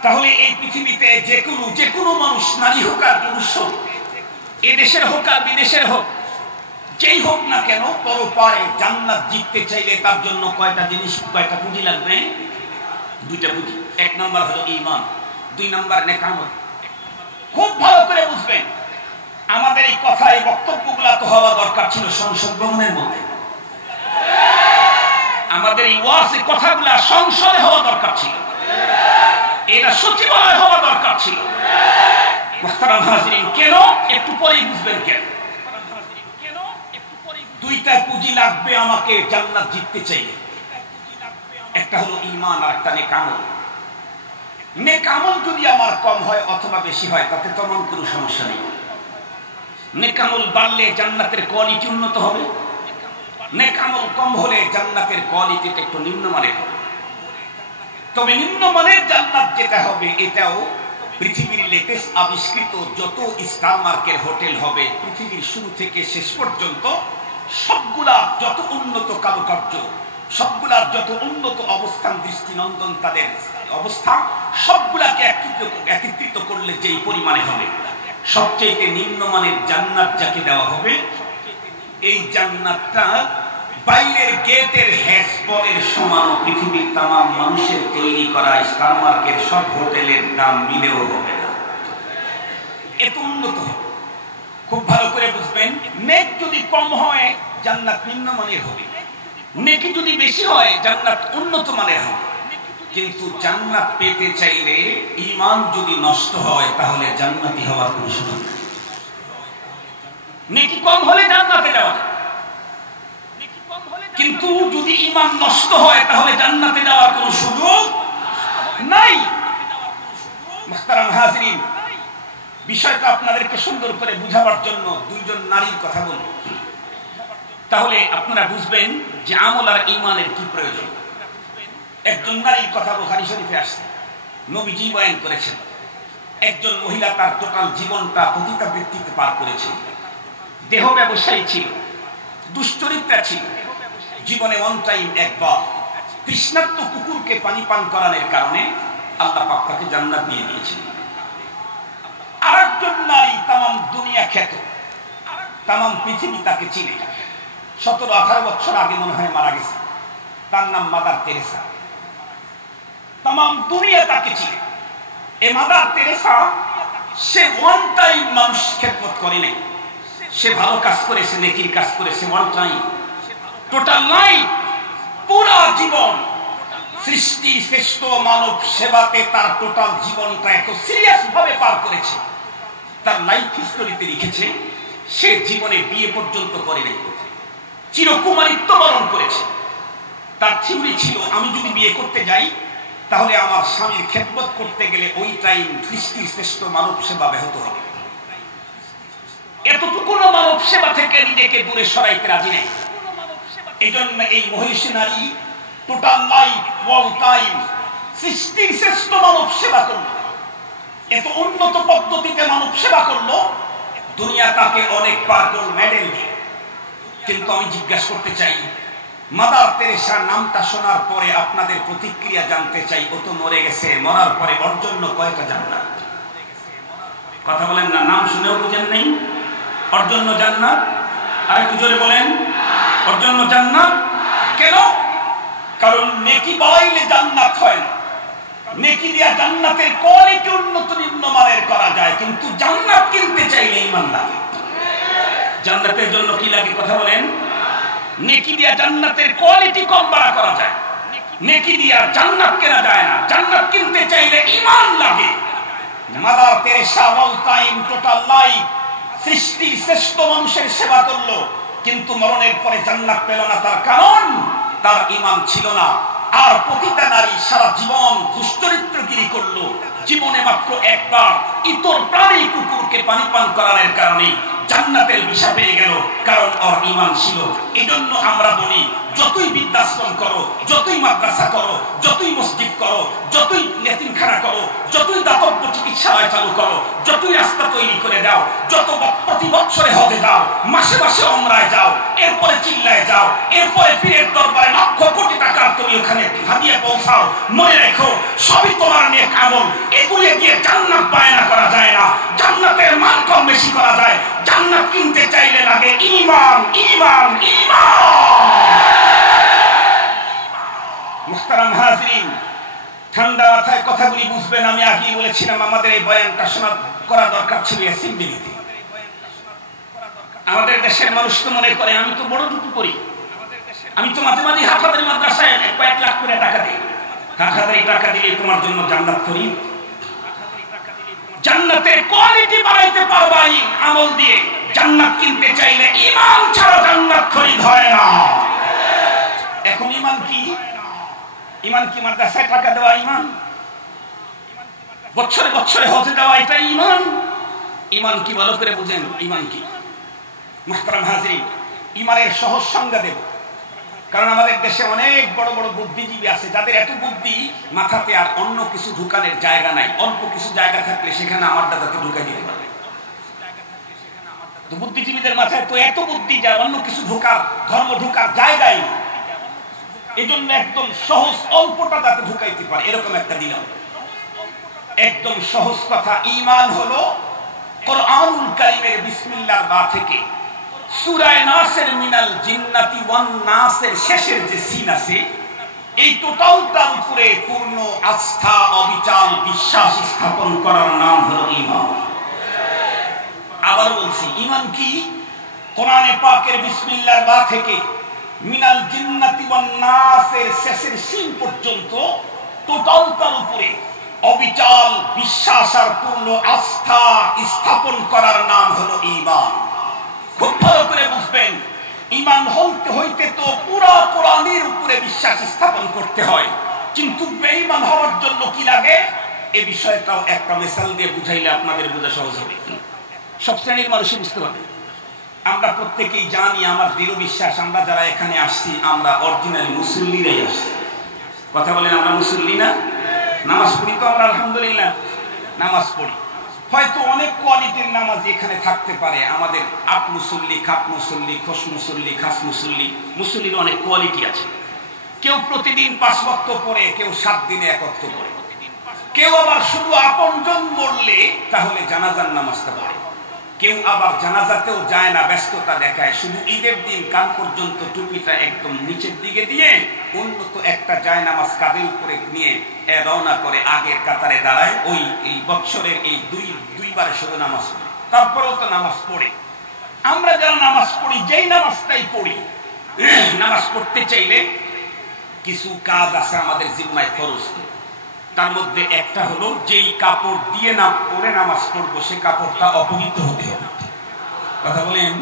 তাহলে এই পৃথিবীতে যে কোনো মানুষ, নারী হোক আর পুরুষ হোক, এদেশের হোক আর বিদেশের হোক, যেই হোক না কেন, পরপারে জান্নাত জিততে চাইলে তার জন্য কয়টা জিনিস, কয়টা পুঁজি লাগবে? 2টা পুঁজি। 1 নম্বর হলো ঈমান, 2 নম্বর নেক আমল। খুব ভালো করে বুঝবেন, আমাদের এই কথা, এই বক্তব্যগুলা তো হওয়া দরকার ছিল সংসদ ভবনের মধ্যে। আমাদের এই ওয়াজের কথাগুলা সংসদে হওয়া দরকার ছিল, এটা সচিবালয় হওয়া দরকার ছিল। মুহতারাম হাজরিন, কেন? একটু পরেই বুঝবেন কেন। 2টা পুঁজি লাগবে আমাকে জান্নাত জিততে চাইলে। একটা হলো ঈমান আর একটা নেক আমল। নেক আমল যদি আমার কম হয় অথবা বেশি হয় তাতে তেমন কোনো সমস্যা নেই। নেক আমল বাড়লে জান্নাতের কোয়ালিটি উন্নত হবে, নেক আমল কম হলে জান্নাতের কোয়ালিটিটা একটু নিম্নমানের হবে। তবে নিম্নমানের জান্নাত যেটা হবে, এটাও পৃথিবীর লেটেস্ট আবিষ্কৃত যত স্টার মার্কের হোটেল হবে পৃথিবীর শুরু থেকে শেষ পর্যন্ত, সবগুলা যত উন্নত কারুকার্য, সবগুলার যত উন্নত অবস্থান, দৃষ্টিনন্দন তাদের অবস্থা, সবগুলাকে একত্রিত করলে যেই পরিমাণে হবে, সবচেয়ে নিম্নমানের জান্নাত যাকে দেওয়া হবে, এই জান্নাতটা বাইরের গেটের হ্যাসবলের সমান পৃথিবীর তামাম মানুষের তৈরি করা স্টার মার্কের সব হোটেলের দাম মিলেও হবে না, এত উন্নত হবে। খুব ভালো করে বুঝবেন, নেক যদি কম হয় জান্নাত নিম্নমানের হবে, নেকি যদি বেশি হয় জান্নাত উন্নত মানের হবে। কিন্তু জান্নাত পেতে চাইলে ঈমান যদি নষ্ট হয় তাহলে জান্নাতি হওয়ার কোনো সুযোগ নেই। নেকি কম হলে জান্নাতে যাওয়া যায়, কিন্তু যদি ঈমান নষ্ট হয় তাহলে জান্নাতে যাওয়ার কোনো সুযোগ নাই। মুহতারাম হাজরিন, বিষয়টা আপনাদেরকে সুন্দর করে বুঝাবার জন্য 2জন নারীর কথা বলব, তাহলে আপনারা বুঝবেন যে আমল আর ঈমানের কি প্রয়োজন। একজন নারীর কথা বুখারী শরীফে আসছে, নবীজি বয়ান করেছেন। একজন মহিলা তার টোটাল জীবনটা পতিতাবৃত্তিতে পার করেছে। দেহ ব্যবসায়ী ছিল, দুশ্চরিত্রা ছিল, জীবনে ওয়ান টাইম একবার তৃষ্ণার্ত কুকুরকে পানি পান করানোর কারণে আল্লাহ পাক তাকে জান্নাত দিয়ে দিয়েছেন। আরেকজন নারী তামাম দুনিয়া খ্যাত, তামাম পৃথিবী তাকে চিনে, 17-18 বছর আগে মনে হয় মারা গেছে। তার নাম মাদার তেরেসা। তামাম দুনিয়া তাকে চিনে। এই মাদার তেরেসা, সে ওয়ান টাইম মানুষ খেদমত করে নাই, সে ভালো কাজ করেছে, নেকির কাজ করেছে, ওয়ান টাইম টোটাল লাইফ, পুরা জীবন সৃষ্টি শ্রেষ্ঠ মানব সেবাতে তার টোটাল জীবনটা এত সিরিয়াস ভাবে পার করেছে। তার লাইফ হিস্টোরিতে লিখেছে সে জীবনে বিয়ে পর্যন্ত করে নাই, চিরকুমারিত্ব বরণ করেছে। তার থিওরি ছিল, আমি যদি বিয়ে করতে যাই তাহলে আমার স্বামীর খেদমত করতে গেলে ওই টাইম সৃষ্টির শ্রেষ্ঠ মানব সেবা ব্যাহত হবে। এতটুকু মানব সেবা থেকে নিজেকে দূরে সরাইতে রাজি নেই। এজন্য এই মহিষী নারী টোটাল লাইফ অল টাইম সৃষ্টির শ্রেষ্ঠ মানব সেবা করলো, এত উন্নত পদ্ধতিতে মানব সেবা করলো, দুনিয়া তাকে অনেক বার গোল্ড মেডেল দিয়ে। কিন্তু আমি জিজ্ঞাসা করতে চাই, মাদার তেরেসার নামটা শোনার পরে আপনাদের প্রতিক্রিয়া জানতে চাই। ও তো মরে গেছে, মরার পরে ওর জন্য কয়টা জান্নাত? কথা বলেন না, নাম শুনেও বুঝেন নেই? ওর জন্য জান্নাত? আর একটু জোরে বলেন, ওর জন্য জান্নাত। কেন? কারণ নেকি বাড়াইলে জান্নাত হয় না। নেকি দিয়া জান্নাতের কোয়ালিটি উন্নত নিম্নমানের করা যায়, কিন্তু জান্নাত কিনতে চাইলে ঈমান লাগে। জান্নাতের জন্য কি লাগে? কথা বলেন। নেকি দিয়া জান্নাতের কোয়ালিটি কম বাড়া করা যায়, নেকি দিয়া জান্নাত কেনা যায় না। জান্নাত কিনতে চাইলে ঈমান লাগে। Mother Teresa all time total life সৃষ্টির শ্রেষ্ঠ মানুষের সেবা করলো, কিন্তু মরণের পরে জান্নাত পেল না। তার কারণ তার ঈমান ছিল না। আর প্রতিটা নারী সারা জীবন দুশ্চরিত্রগিরি করলো, জীবনে মাত্র একবার ইতর প্রাণী কুকুরকে পানি পান করানোর কারণে জান্নাতের ভিসা পেয়ে গেল, কারণ ওর ঈমান ছিল। এজন্য আমরা বলি, যতই বৃদ্ধাশ্রম করো, যতই মাদ্রাসা করো, যতই মসজিদ করো, যতই এতিমখানা করো, যতই দাতব্য চিকিৎসালয় চালু করো, যতই রাস্তা তৈরি করে দাও, যত প্রতি বছরে হজে যাও, মাসে মাসে ওমরায় যাও, এরপরে চিল্লায় যাও, এরপরে পীরের দরবারে লক্ষ কোটি টাকা তুমি ওখানে হাদিয়া পৌঁছাও, মনে রেখো সবই তোমার নেক আমল। এগুলি দিয়ে জান্নাত বায়না করা যায় না, জান্নাতের মান কম বেশি করা যায়। জান্নাত কিনতে চাইলে লাগে ঈমান, ঈমান, ঈমান। মুহতারাম হাজিরিন, ঠান্ডা মাথায় কথাগুলি বুঝবেন। আমি আগেই বলেছিলাম আমাদের এই বয়ানটা শোনা করা দরকার ছিল অ্যাসেম্বলিতে। আমাদের দেশের মানুষ তো মনে করে আমি তো বড় টুকু করি, আমি তো মাঝে মাঝে হাফাজারি মাদ্রাসায় কয়েক লাখ করে টাকা দিই, হাফাজারি টাকা দিলে তোমার জন্য জান্নাত করি। জান্নাতের কোয়ালিটি বাড়াইতে পারবা এই আমল দিয়ে। জান্নাত কিনতে চাইলে ঈমান ছাড়া জান্নাত খরিদ হয় না। এখন ঈমান কি? ঈমান কি মাদ্রাসায় টাকা দেওয়া ঈমান? বছরে বছরে হজে দেওয়া এটা ঈমান? ঈমান কি ভালো করে বুঝেন। ঈমান কি? মুহতারাম হাজিরিন, ঈমানের সহজ সংজ্ঞা দেব। কারণ আমাদের দেশে অনেক বড় বড় বুদ্ধিজীবী আছে যাদের এত বুদ্ধি, মাথাতে আর অন্য কিছু ঢুকানোর জায়গা নাই। অল্প কিছু জায়গা থাকলে সেখানে আমার দাদাকে ঢুকাই দিতে পারে। তো বুদ্ধিজীবীদের মাথায় তো এত বুদ্ধি যা অন্য কিছু ঢোকার, ধর্ম ঢোকার জায়গায়। এই জন্য একদম সহজ অল্পটা যাতে ঢুকাইতে পারে এরকম একটা দিলাম। একদম সহজ কথা, ঈমান হলো কোরআনুল কারীমের বিসমিল্লাহর বা থেকে সূরা নাসের মিনাল জিন্নাতি ওয়ান নাসের শেষের যে সিন আছে, এই টোটালটার উপরে পূর্ণ আস্থা, অবিচল বিশ্বাস স্থাপন করার নাম হলো ঈমান। আবার বলছি, ঈমান কি? কোরআনে পাকের বিসমিল্লাহর বা থেকে মিনাল জিন্নাতি ওয়ান নাসের শেষের সিন পর্যন্ত টোটালটার উপরে অবিচল বিশ্বাস আর পূর্ণ আস্থা স্থাপন করার নাম হলো ঈমান। খুব ভালো করে বুঝবেন, ঈমান হইতে তো পুরা কোরআনের উপরে বিশ্বাস স্থাপন করতে হয়। কিন্তু বেঈমান হওয়ার জন্য কি লাগে এই বিষয়টাও একটা মিসাল দিয়ে বুঝাইলে আপনাদের বোঝা সহজ হবে, সব শ্রেণীর মানুষই বুঝতে পারবে। আমরা প্রত্যেকেই জানি, আমার দৃঢ় বিশ্বাস, আমরা যারা এখানে আসছি আমরা অরিজিনাল মুসল্লিরাই আসছি। কথা বলেন, আমরা মুসল্লি না? নামাজ পড়ি তো আমরা, আলহামদুলিল্লাহ নামাজ পড়ি। হয়তো অনেক কোয়ালিটির নামাজ এখানে থাকতে পারে, আমাদের আট মুসল্লি, খাট মুসল্লি, খোস মুসল্লি, খাস মুসল্লি, মুসল্লির অনেক কোয়ালিটি আছে। কেউ প্রতিদিন 5 ওয়াক্ত পড়ে, কেউ 7 দিনে 1 ওয়াক্ত পড়ে, কেউ আবার শুধু আপনজন মরলে তাহলে জানাজার নামাজটা পড়ে, কেউ আবার জানাজাতেও যায় না, ব্যস্ততা দেখায়, শুধু ঈদের দিন কান পর্যন্ত টুপিটা একদম নিচের দিকে দিয়ে উন্নত একটা যায় নামাজ কাঁধের উপরে নিয়ে রওনা করে আগের কাতারে দাঁড়ায়। এই বৎসরের এই দুইবারে শুধু নামাজ পড়ে, তারপরেও তো নামাজ পড়ে। আমরা যারা নামাজ পড়ি, যেই নামাজটাই পড়ি, নামাজ পড়তে চাইলে কিছু কাজ আছে আমাদের জিম্মায় ফরজ। তার মধ্যে একটা হলো, যেই কাপড় দিয়ে না পরে নামাজ পড়বো সে কাপড়টা অপবিত্র হতে হবে। কথা বলেন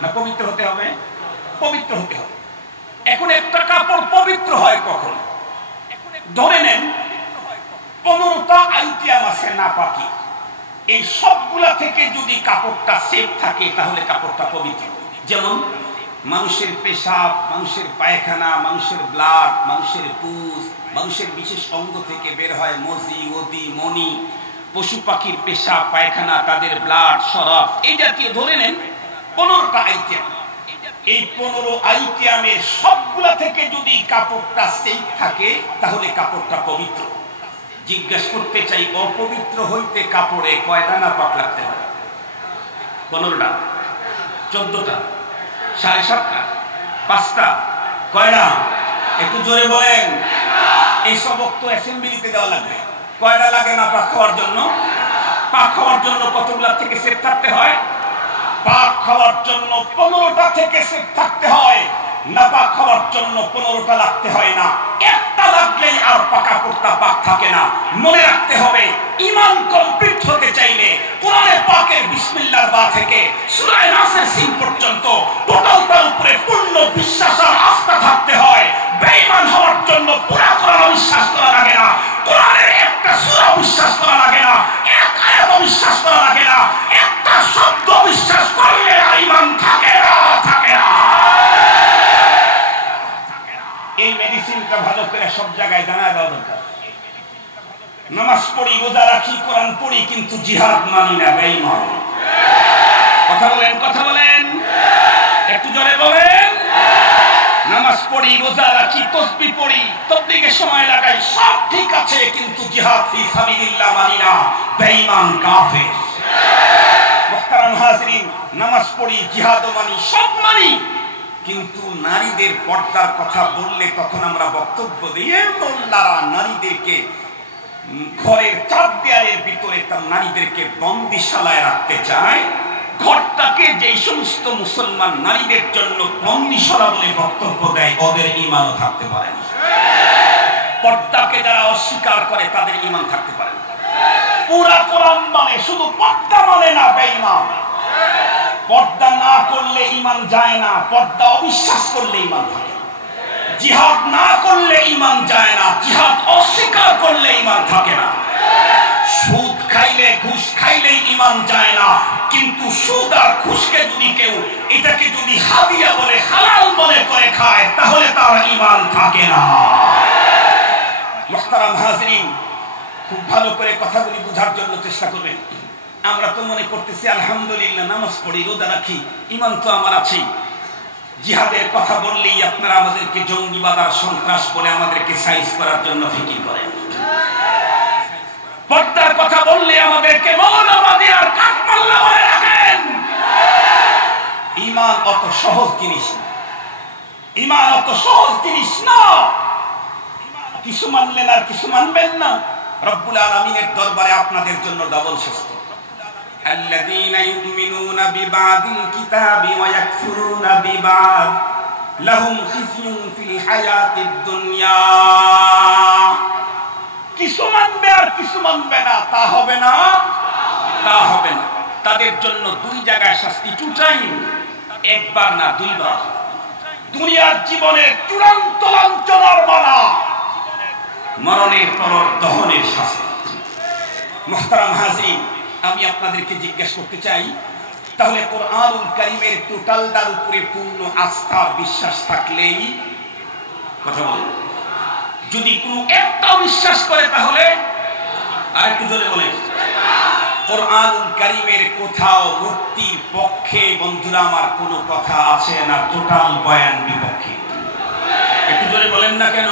না? পবিত্র হতে হবে, পবিত্র হতে হবে। এখন একটা কাপড় পবিত্র হয় কখন? ধরে নেন 15টা আইটেম আছে নাপাকি, এই সবগুলা থেকে যদি কাপড়টা সেফ থাকে তাহলে কাপড়টা পবিত্র। যেমন মানুষের পেশাব, মানুষের পায়খানা, মানুষের ব্লাড, মানুষের পুজ, মানুষের বিশেষ অঙ্গ থেকে বের হয় মজি, ওদি, মনি, পশু পাখির পেশাব, পায়খানা, তাদের ব্লাড, শরাব, এই জাতীয় ধরে নেন 15টা আইটেম। এই 15 আইটেমের সবগুলা থেকে যদি কাপড়টা সেফ থাকে তাহলে কাপড়টা পবিত্র। জিজ্ঞাসা করতে চাই, অপবিত্র হইতে কাপড়ে কয়টা নাপাক লাগতে হয়? 15টা, 14টা, 7.5টা, 5টা, কয়টা? একটু জোরে বলেন। এই সবক তো অ্যাসেম্বলিতে দেওয়া লাগবে। কয়টা লাগে না পাক খাওয়ার জন্য? পাক খাওয়ার জন্য কতগুলা থেকে সেফ থাকতে হয়? পাক খাওয়ার জন্য 15টা থেকে সেফ থাকতে হয়। নাপাক খাওয়ার জন্য 15টা লাগতে হয় না, একটা লাগলেই আর পাকা কুর্তা পাক থাকে না। মনে রাখতে হবে, ঈমান কমপ্লিট হতে চাইলে কোরআনে পাকের বিসমিল্লাহর বা থেকে সূরা নাসের সিন পর্যন্ত টোটালটার উপরে পূর্ণ বিশ্বাস আর আস্থা থাকতে হয়। বেঈমান হওয়ার জন্য পুরো কোরআন বিশ্বাস করা লাগে না, কোরআনের একটা সূরা বিশ্বাস করা লাগে না, এক আয়াত বিশ্বাস করা লাগে না, একটা শব্দ বিশ্বাস করলে আর ঈমান থাকে না, থাকে না। এই মেডিসিনটা ভালো করে সব জায়গায় জানা দেওয়া দরকার। নামাজ পড়ি, রোজা রাখি, কোরআন পড়ি, কিন্তু জিহাদ মানি না, বেঈমান। কথা বলেন, কথা বলেন, একটু জোরে বলেন। নামাজ পড়ি, রোজা রাখি, তাসবিহ পড়ি, তাবলীগের সময় লাগাই, সব ঠিক আছে, কিন্তু জিহাদ ফি সাবিলিল্লাহ মানি না, বেঈমান, কাফের। মুহতারাম হাজিরিন, নামাজ পড়ি, জিহাদও মানি, সব মানি, কিন্তু নারীদের পর্দার কথা বললে তখন আমরা বক্তব্য দিই, মোল্লারা নারীদেরকে ঘরের 4 দেয়ালের ভিতরে তার নারীদেরকে বন্দিশালায় রাখতে চায়। ঘরটাকে যে সমস্ত মুসলমান নারীদের জন্য বন্দিশালা বলে বক্তব্য দেয়, ওদের ঈমানও থাকতে পারে না। পর্দাকে যারা অস্বীকার করে তাদের ঈমান থাকতে পারে না। পুরা কোরআন মানে, শুধু পর্দা মানে না, বেঈমান। পর্দা না করলে ঈমান যায় না, পর্দা অবিশ্বাস করলে ঈমান থাকে। জিহাদ না করলে ঈমান যায় না, জিহাদ অস্বীকার করলে ঈমান থাকে না। সুদ খাইলে, ঘুষ খাইলে ঈমান যায় না, কিন্তু সুদ আর ঘুষকে যদি কেউ এটাকে যদি হাদিয়া বলে, হালাল মনে করে খায়, তাহলে তার ঈমান থাকে না। মুহতারাম হাজিরিন, খুব ভালো করে কথাগুলি বোঝার জন্য চেষ্টা করবেন। আমরা তো মনে করতেছি আলহামদুলিল্লাহ, নামাজ পড়ি, রোজা রাখি, ঈমান তো আমার আছে। জিহাদের কথা বললেই আপনারা আমাদেরকে জঙ্গিবাদ আর সন্ত্রাস বলে আমাদেরকে সাইজ করার জন্য ফিকির করেন। পর্দার কথা বললে আমাদেরকে মৌলবাদী আর কাঠমাল্লা বলে রাখেন। ঈমান অত সহজ জিনিস না, ঈমান অত সহজ জিনিস না। কিছু মানলেন আর কিছু মানবেন না, রব্বুল আলামিনের দরবারে আপনাদের জন্য ডবল শাস্তি। الذين يؤمنون ببعض الكتاب ويكفرون ببعض لهم خزي في الحياة الدنيا। কিছু মানবে আর কিছু মানবে না, তা হবে না, তা হবে না। তাদের জন্য 2 জায়গায় শাস্তি, 2 টাইম, একবার না 2 বার। দুনিয়ার জীবনের চূড়ান্ত লাঞ্ছনার মালা, মরণের পর দহনের শাস্তি। মুহতারাম হাজিরিন, আমি আপনাদেরকে জিজ্ঞেস করতে চাই, তাহলে কোরআনুল কারীমের টোটালটার উপরে পূর্ণ আস্থা বিশ্বাস থাকলেই, কথা বলেন, যদি কোনো একটা বিশ্বাস করে তাহলে, আর একটু জোরে বলেন, কোরআনুল কারীমের কোথাও মুক্তির পক্ষে বন্ধুরা আমার কোনো কথা আছে না, টোটাল বয়ান বিপক্ষে? একটু জোরে বলেন না কেন?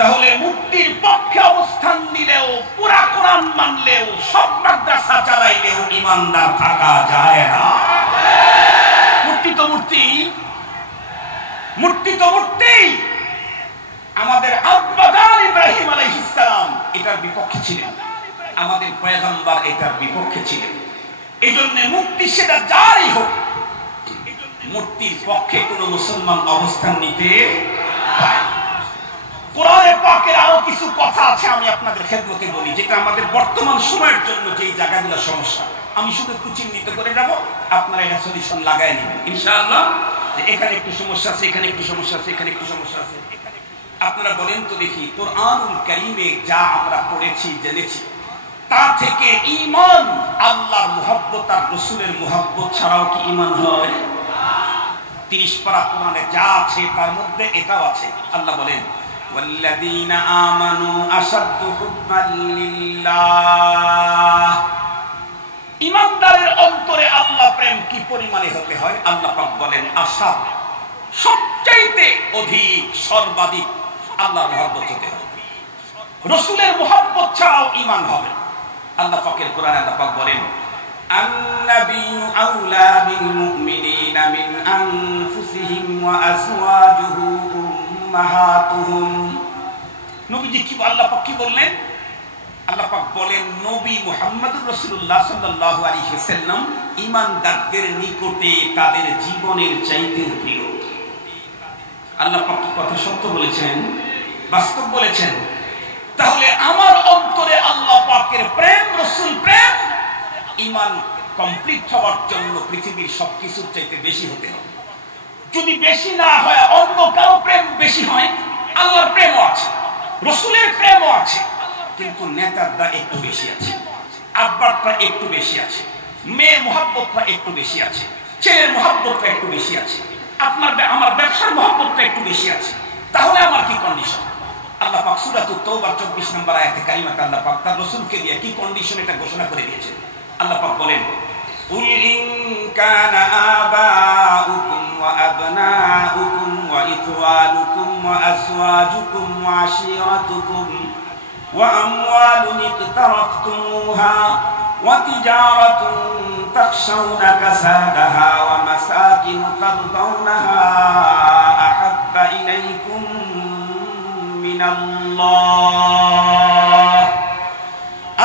তাহলে মুক্তির পক্ষে অবস্থান নিলেও, পুরা কোরআন মানলেও, সব মাদ্রাসা চালাইলেও ঈমানদার থাকা যায় না। মূর্তি তো মূর্তি, মূর্তি তো মূর্তি। আমাদের আব্বা জান ইব্রাহিম আলাইহিস সালাম এটার বিপক্ষে ছিলেন, আমাদের পয়গম্বর এটার বিপক্ষে ছিলেন। এজন্য মূর্তি সেটা যাই হোক, মূর্তির পক্ষে কোনো মুসলমান অবস্থান নিতে পারে। কোরআনে পাকের আরো কিছু কথা আছে, আমি আপনাদের খেদমতে বলি, যেটা আমাদের বর্তমান সময়ের জন্য যেই জায়গাগুলো সমস্যা, আমি শুধু একটু চিহ্নিত করে যাব, আপনারা এটা সলিউশন লাগাই নেবেন ইনশাআল্লাহ। যে এখানে একটু সমস্যা আছে, এখানে একটু সমস্যা আছে, এখানে একটু সমস্যা আছে। আপনারা বলেন তো দেখি, কোরআনুল কারীমে যা আমরা পড়েছি, জেনেছি, তা থেকে ঈমান, আল্লাহর মুহাব্বত আর রাসূলের মুহাব্বত ছাড়াও কি ঈমান হয়? 30 পারা কোরআনে যা আছে তার মধ্যে এটাও আছে। আল্লাহ বলেন ওয়াল্লাযীনা আমানু আশাদ্দু হুব্বান লিল্লাহ। ঈমানদারের অন্তরে আল্লাহ প্রেম কি পরিমাণে হতে হয়? আল্লাহ পাক বলেন আশাদ, সবচাইতে অধিক, সর্বাধিক আল্লাহর মহব্বত হতে হবে। রাসূলের মহব্বত ছাড়াও ঈমান হবে। আল্লাহ পাকের কোরআনে আল্লাহ পাক বলেন আন-নাবিয়্যু আওলা বিল মুমিনিনা মিন আনফুসিহিম ওয়া আজওয়াজুহু উম্মাহাতুহুম। নবীজি কি আল্লাহ পাক কি বললেন? আল্লাহ পাক বলেন নবী মুহাম্মদুর রাসূলুল্লাহ সাল্লাল্লাহু আলাইহি ওয়াসাল্লাম ঈমানদারদের নিকটে তাদের জীবনের চাইতে প্রিয়। আল্লাহ পাক কি কথা সত্য বলেছেন, বাস্তব বলেছেন। তাহলে আমার অন্তরে আল্লাহ পাকের প্রেম, রাসূল প্রেম, ঈমান কমপ্লিট হওয়ার জন্য পৃথিবীর সবকিছুর চাইতে বেশি হতে হবে। যদি বেশি না হয়, অন্য কারো প্রেম বেশি হয়, আল্লাহর প্রেমও আছে, রাসূলের প্রেমও আছে, কিন্তু নেতারটা একটু বেশি আছে, আব্বারটা একটু বেশি আছে, মেয়ের মহব্বতটা একটু বেশি আছে, ছেলের মহব্বতটা একটু বেশি আছে, আপনার আমার ব্যবসার মহব্বতটা একটু বেশি আছে। তাহলে আমার কি কন্ডিশন? আল্লাহ পাক সূরাতুত তাওবার 24 নম্বর আয়াতে কারিমাতে আল্লাহ পাক তার রাসূলকে দিয়ে কি কন্ডিশন এটা ঘোষণা করে দিয়েছেন। আল্লাহ পাক বলেন কুল ইন কানা আবাউকুম ওয়া আবনাউকুম ওয়া ইখওয়ানুকুম ওয়া আজওয়াজুকুম ওয়া আশীরাতুকুম ওয়া আমওয়ালুন ইকতারাফতুমুহা ওয়া তিজারাতুন তাখশাউনা কাসাদাহা ওয়া মাসাকিন তারদাউনাহা আহাব্বা ইলাইকুম মিনাল্লাহ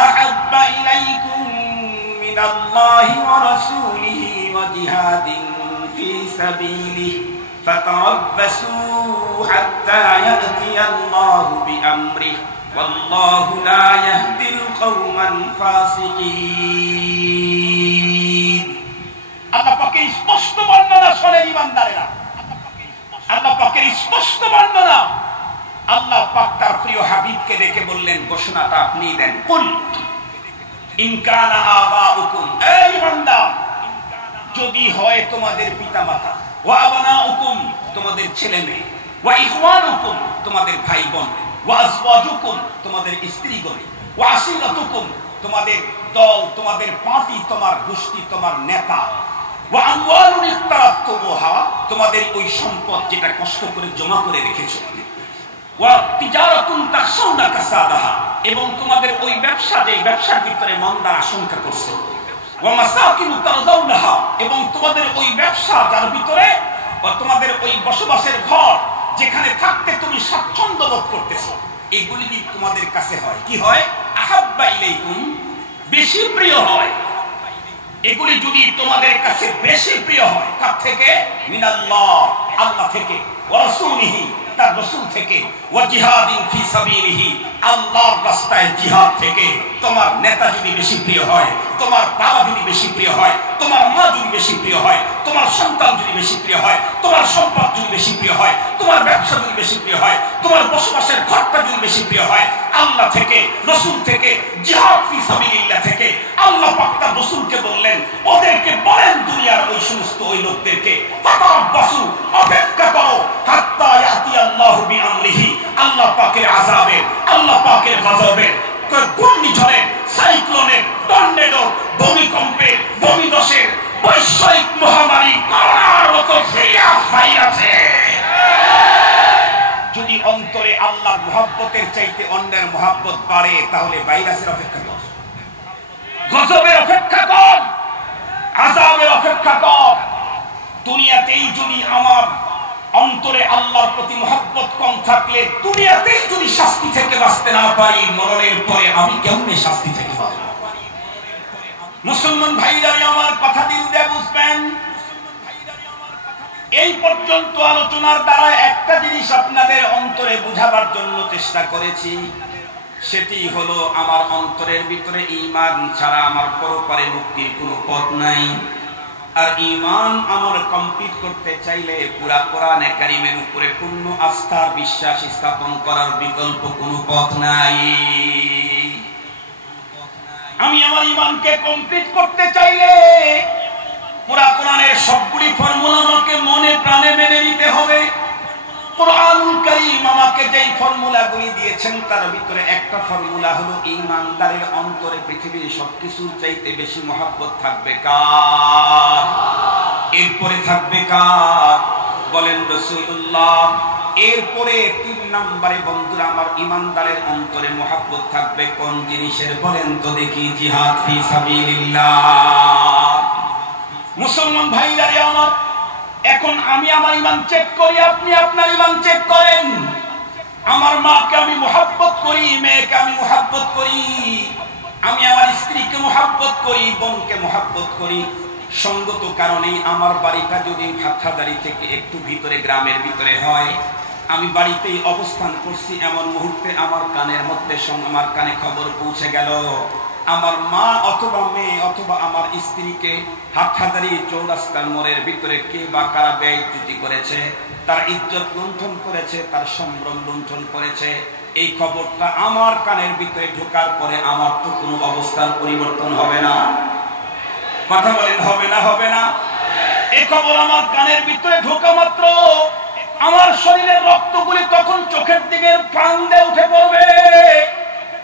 আহাব্বা ইলাইকুম মিনাল্লাহি ওয়া রাসূলিহি ওয়া জিহাদিন ফি সাবিলিহি ফাতারাব্বাসু হাত্তা ইয়াতিয়াল্লাহু বিআমরিহি ওয়াল্লাহু লা ইয়াহদিল কওমাল ফাসিকিন। আল্লাহ পাকের স্পষ্ট বর্ণনা শোনেন ঈমানদারেরা, আল্লাহ পাকের স্পষ্ট বর্ণনা। আল্লাহ পাক তার প্রিয় হাবিবকে ডেকে বললেন, ঘোষণাটা আপনি দেন, কুল ইন কানা আবাউকুম, এই ঈমানদার, যদি হয় তোমাদের পিতামাতা, ওয়া আবনাউকুম, তোমাদের ছেলে মেয়ে, ওয়া ইখওয়ানুকুম, তোমাদের ভাই বোন, ওয়া আজওয়াজুকুম, তোমাদের স্ত্রীগণ, ওয়া আশীরাতুকুম, তোমাদের দল, তোমাদের পার্টি, তোমার গোষ্ঠী, তোমার নেতা, ওয়া আমওয়ালুন ইকতারাফতুমুহা, তোমাদের ওই সম্পদ যেটা কষ্ট করে জমা করে রেখেছো, ওয়া তিজারাতুন তাখশাউনা কাসাদাহা, এবং তোমাদের ওই ব্যবসা, যে ব্যবসার ভিতরে মন্দার আশঙ্কা করছো, ওয়া মাসাকিন তারদাউনাহা, এবং তোমাদের ওই ব্যবসা যার ভিতরে বা তোমাদের ওই বসবাসের ঘর যেখানে থাকতে তুমি স্বাচ্ছন্দ্য বোধ করতেছো, এগুলি যদি তোমাদের কাছে হয়, কি হয়? আহাব্বা ইলাইকুম, বেশি প্রিয় হয়। এগুলি যদি তোমাদের কাছে বেশি প্রিয় হয়, কার থেকে? মিনাল্লাহ, আল্লাহ থেকে, ওয়া রাসূলিহি, তার রাসূল থেকে, ওয়া জিহাদিন ফি সাবিলিহি, আল্লাহর রাস্তায় জিহাদ থেকে। তোমার নেতা যদি বেশি প্রিয় হয়, তোমার বাবা যদি বেশি প্রিয় হয়, তোমার মা যদি বেশি প্রিয় হয়, তোমার সন্তান যদি বেশি প্রিয় হয়, তোমার সম্পদ যদি বেশি প্রিয় হয়, তোমার ব্যবসা যদি বেশি প্রিয় হয়, তোমার বসবাসের ঘরটা যদি বেশি প্রিয় হয়, আল্লাহ থেকে, রাসূল থেকে, জিহাদ ফি সাবিলিল্লাহ থেকে, আল্লাহ পাক তার রাসূলকে বললেন, ওদেরকে বলেন, দুনিয়ার ওই সমস্ত ওই লোকদেরকে, ফাতারাব্বাসু, অপেক্ষা করো, হাত্তা ইয়াতিয়াল্লাহু বিআমরিহি, আল্লাহ পাকের আযাবের, আল্লাহ পাকের গজবের, ঘূর্ণিঝড়ের, সাইক্লোনের, টর্নেডোর, ভূমিকম্পের, ভূমিধসের, বৈশ্বিক মহামারী করোনার মতো সিরিয়াস ভাইরাসে যদি অন্তরে আল্লাহর মহব্বতের চাইতে অন্যের মহব্বত বাড়ে, তাহলে ভাইরাসের অপেক্ষা কর, গজবের অপেক্ষা কর, আযাবের অপেক্ষা কর। দুনিয়াতেই যদি আমার অন্তরে আল্লাহর প্রতি মহব্বত কম থাকলে, দুনিয়াতেই যদি শাস্তি থেকে বাঁচতে না পারি, মরণের পরে আমি কেমনে শাস্তি থেকে বাঁচব? মুসলমান ভাইরা আমার কথা দিল দিয়ে বুঝবেন। এই পর্যন্ত আলোচনার দ্বারা একটা জিনিস আপনাদের অন্তরে বুঝাবার জন্য চেষ্টা করেছি, সেটি হলো আমার অন্তরের ভিতরে ঈমান ছাড়া আমার পরপারে মুক্তির কোনো পথ নাই। আর ঈমান আমল কমপ্লিট করতে চাইলে পুরা কোরআনে কারীমের উপরে পূর্ণ আস্থার বিশ্বাস স্থাপন করার বিকল্প কোনো পথ নাই। আমি আমার ঈমানকে কমপ্লিট করতে চাইলে পুরা কোরআনের সবগুলি ফর্মুলা আমাকে মনে প্রাণে মেনে নিতে হবে। কোরআনুল কারীম আমাকে যেই ফর্মুলাগুলি দিয়েছেন তার ভিতরে একটা ফর্মুলা হলো ঈমানদারের অন্তরে পৃথিবীর সবকিছুর চাইতে বেশি মহব্বত থাকবে কার? এরপরে থাকবে কার? বলেন রাসূলুল্লাহ। এরপরে 3 নম্বরে বন্ধুরা আমার ঈমানদারের অন্তরে মহব্বত থাকবে কোন জিনিসের? বলেন তো দেখি। জিহাদ ফি সাবিলিল্লাহ। মুসলমান ভাইরা আমার, এখন আমি আমার ঈমান চেক করি, আপনি আপনার ঈমান চেক করেন। আমার মাকে আমি মহব্বত করি, মেয়েকে আমি মহব্বত করি, আমি আমার স্ত্রীকে মহব্বত করি, বোনকে মহব্বত করি। সঙ্গত কারণেই আমার বাড়িটা যদি হাটহাজারী থেকে একটু ভিতরে, গ্রামের ভিতরে হয়, আমি বাড়িতেই অবস্থান করছি, এমন মুহূর্তে আমার কানের মধ্যে আমার কানে খবর পৌঁছে গেল আমার মা অথবা মেয়ে অথবা আমার স্ত্রীকে হাটহাজারী চৌরাস্তার মোড়ের ভিতরে কে বা কারা বেইজ্জতি করেছে, তার ইজ্জত লুণ্ঠন করেছে, তার সম্ভ্রম লুণ্ঠন করেছে। এই খবরটা আমার কানের ভিতরে ঢোকার পরে আমার তো কোনো অবস্থার পরিবর্তন হবে না। কথা বলেন, হবে না? হবে না? এই খবর আমার কানের ভিতরে ঢোকা মাত্র আমার শরীরের রক্তগুলি তখন চোখের দিকে ফান্দে উঠে পড়বে।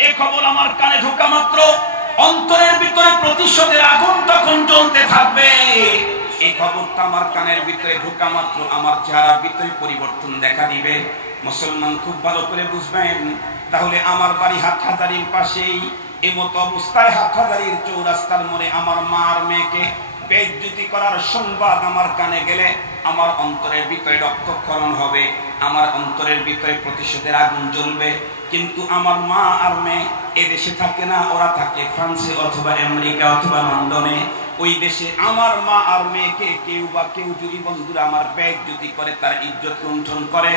এই খবর আমার কানে ঢোকা মাত্র অন্তরের ভিতরে প্রতিশোধের আগুন তখন জ্বলতে থাকবে। এই খবরটা আমার কানের ভিতরে ঢোকা মাত্র আমার চেহারার ভিতরে পরিবর্তন দেখা দিবে। মুসলমান খুব ভালো করে বুঝবেন। তাহলে আমার বাড়ি হাটহাজারীর পাশেই, এমতো অবস্থায় হাটহাজারীর চৌরাস্তার মোড়ে আমার মা আর মেয়েকে বেইজ্জতি করার সংবাদ আমার কানে গেলে আমার অন্তরের ভিতরে রক্তক্ষরণ হবে, আমার অন্তরের ভিতরে প্রতিশোধের আগুন জ্বলবে। কিন্তু আমার মা আর মেয়ে এদেশে থাকে না, ওরা থাকে ফ্রান্সে অথবা আমেরিকা অথবা লন্ডনে। ওই দেশে আমার মা আর মেয়েকে কেউ যদি বন্ধুরা আমার বেইজ্জতি করে, তার ইজ্জত লুণ্ঠন করে,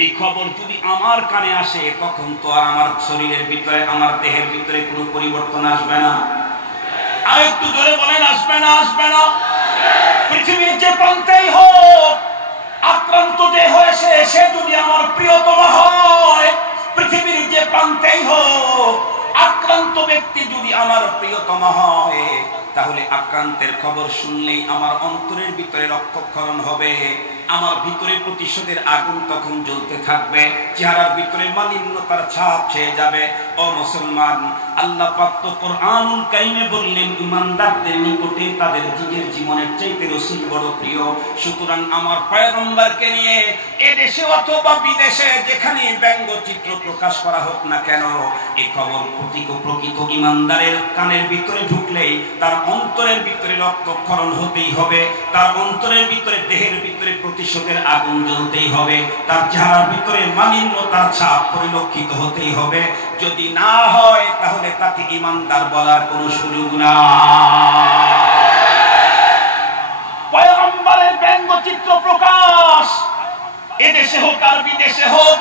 এই খবর যদি আমার কানে আসে, তখন তো আর আমার শরীরের ভিতরে, আমার দেহের ভিতরে কোনো পরিবর্তন আসবে না। আর একটু জোরে বলেন, আসবে না? আসবে না? পৃথিবীর যে প্রান্তেই হোক, আক্রান্ত যে হয়েছে সে যদি আমার প্রিয়তমা হয়, পৃথিবীর যে প্রান্তেই হোক, আক্রান্ত ব্যক্তি যদি আমার প্রিয়তমা হয়, তাহলে আক্রান্তের খবর শুনলেই আমার অন্তরের ভিতরে রক্তক্ষরণ হবে, আমার ভিতরে প্রতিশোধের আগুন তখন জ্বলতে থাকবে, চেহারার ভিতরে মালিন্যতার ছাপ ছেয়ে যাবে। ও মুসলমান, আল্লাহ পাক তো কোরআনুল কারীমে বললেন ঈমানদারদের নিকটে তাদের নিজের জীবনের চাইতে রাসূল বড় প্রিয়। সুতরাং আমার পয়গম্বরকে নিয়ে এদেশে অথবা বিদেশে যেখানে ব্যঙ্গচিত্র প্রকাশ করা হোক না কেন, এই খবর প্রকৃত ঈমানদারের কানের ভিতরে ঢুকলেই তার অন্তরের ভিতরে রক্তক্ষরণ হতেই হবে, তার অন্তরের ভিতরে, দেহের ভিতরে প্রতিশোধের আগুন জ্বলতেই হবে, তার চেহারার ভিতরে মালিন্যতার ছাপ পরিলক্ষিত হতেই হবে। যদি না হয় তাহলে তাকে ঈমানদার বলার কোনো সুযোগ না। পয়গম্বরের ব্যঙ্গচিত্র প্রকাশ এদেশে হোক আর বিদেশে হোক,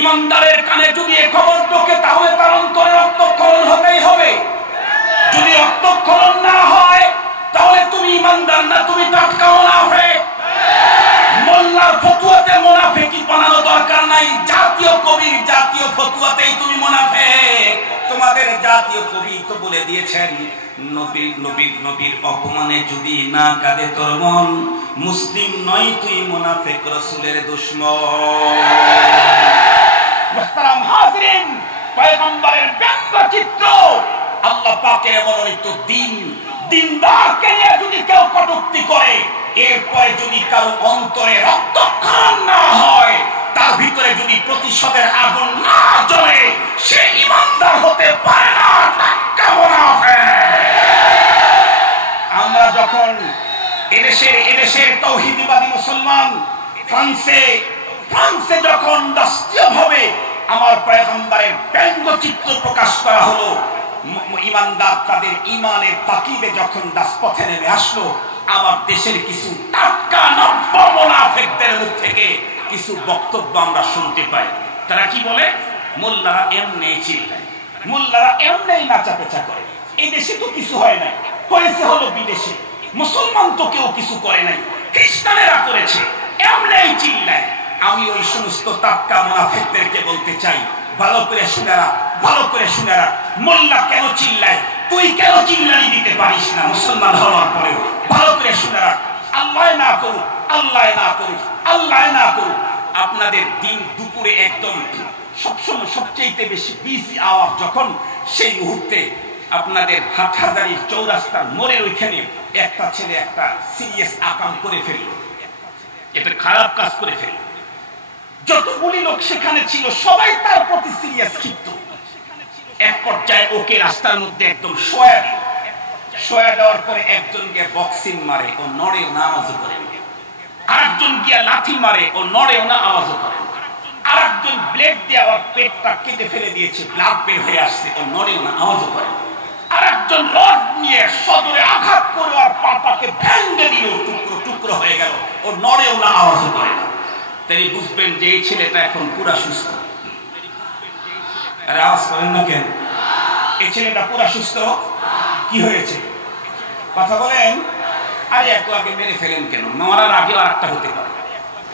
ঈমানদারের কানে যদি এ খবর ঢোকে তাহলে তার অন্তরে রক্তক্ষরণ হতেই হবে। যদি রক্তক্ষরণ না হয় তাহলে তুমি ঈমানদার না, তুমি টাটকা মুনাফিক। মোল্লার ফতুয়াতে মুনাফিকি বানানো দরকার নাই, জাতীয় কবির জাতীয় ফতুয়াতেই তুমি মুনাফিক। তোমাদের জাতীয় কবি তো বলে দিয়েছেন, নবীর অপমানে যদি না কাঁদে তোর মন, মুসলিম নয় তুই মুনাফিক, রাসূলের দুশমন। মুহতারাম হাজিরিন, পয়গম্বরের ব্যঙ্গচিত্র আল্লাহ পাকের মনোনীত দিনদারকে নিয়ে যদি কেউ কটূক্তি করে, এরপরে যদি কারো অন্তরে রক্তক্ষরণ না হয়, তার ভিতরে যদি প্রতিশোধের আগুন না জ্বলে, সে ঈমানদার হতে পারে না, টাটকা মুনাফিক। আমরা যখন এদেশের তাওহীদবাদী মুসলমান ফ্রান্সে যখন রাষ্ট্রীয়ভাবে আমার পয়গম্বরের ব্যঙ্গচিত্র প্রকাশ করা হলো, ঈমানদার তাদের ঈমানের তাকিদে যখন রাজপথে নেমে আসলো, আমার দেশের কিছু টাটকা নব্য মুনাফিকদের মুখ থেকে কিছু বক্তব্য আমরা শুনতে পাই। তারা কি বলে? মোল্লারা এমনি চিল্লায়, মোল্লারা এমনি নাচাপেচা করে, এই দেশে তো কিছু হয় নাই, করেছে হলো বিদেশে, মুসলমান তো কেউ কিছু করে নাই, খ্রিস্টানেরা করেছে, এমনি চিল্লায়। আমি ওই সমস্ত টাটকা মুনাফিকদেরকে বলতে চাই, ভালো করে শুনেরা, মোল্লা কেন চিল্লায়? তুই কেন চিল্লানি দিতে পারিস না মুসলমান হওয়ার পরেও? ভালো শুনে রাখ, আল্লাহ না করুক, আল্লাহ না করুক, আল্লাহ না করুক, আপনাদের দিন দুপুরে একদম সবসময় সবচেয়ে বেশি বিজি আওয়াজ যখন, সেই মুহূর্তে আপনাদের হাটহাজারী চৌরাস্তার মোড়ের ওইখানে একটা ছেলে একটা সিরিয়াস আকাম করে ফেলল, এটা খারাপ কাজ করে ফেলল। যতগুলি লোক সেখানে ছিল সবাই তার প্রতি সিরিয়াস ক্ষিপ্ত। এক পর্যায়ে ওকে রাস্তার মধ্যে একদম শোয়া দেওয়ার পরে একজন গিয়ে বক্সিং মারে, ও নড়েও না, আওয়াজও করে। আরেকজন গিয়া লাথি মারে, ও নড়েও না, আওয়াজও করে। আরেকজন ব্লেড দিয়ে ওর পেটটা কেটে ফেলে দিয়েছে, ব্লাড বের হয়ে আসছে, ও নড়েও না, আওয়াজও করে। আরেকজন রড নিয়ে সদরে আঘাত করে ওর পাটাকে ভেঙে দিল, টুকরো টুকরো হয়ে গেল, ও নড়েও না, আওয়াজও করে না। তাই বুঝবেন যে এই ছেলেটা এখন পুরা সুস্থ। আওয়াজ করেন না কেন? এই ছেলেটা পুরা সুস্থ। কি হয়েছে কথা বলেন? আরে এত আগে মেরে ফেলেন কেন? মরার আগে আর একটা হতে পারে,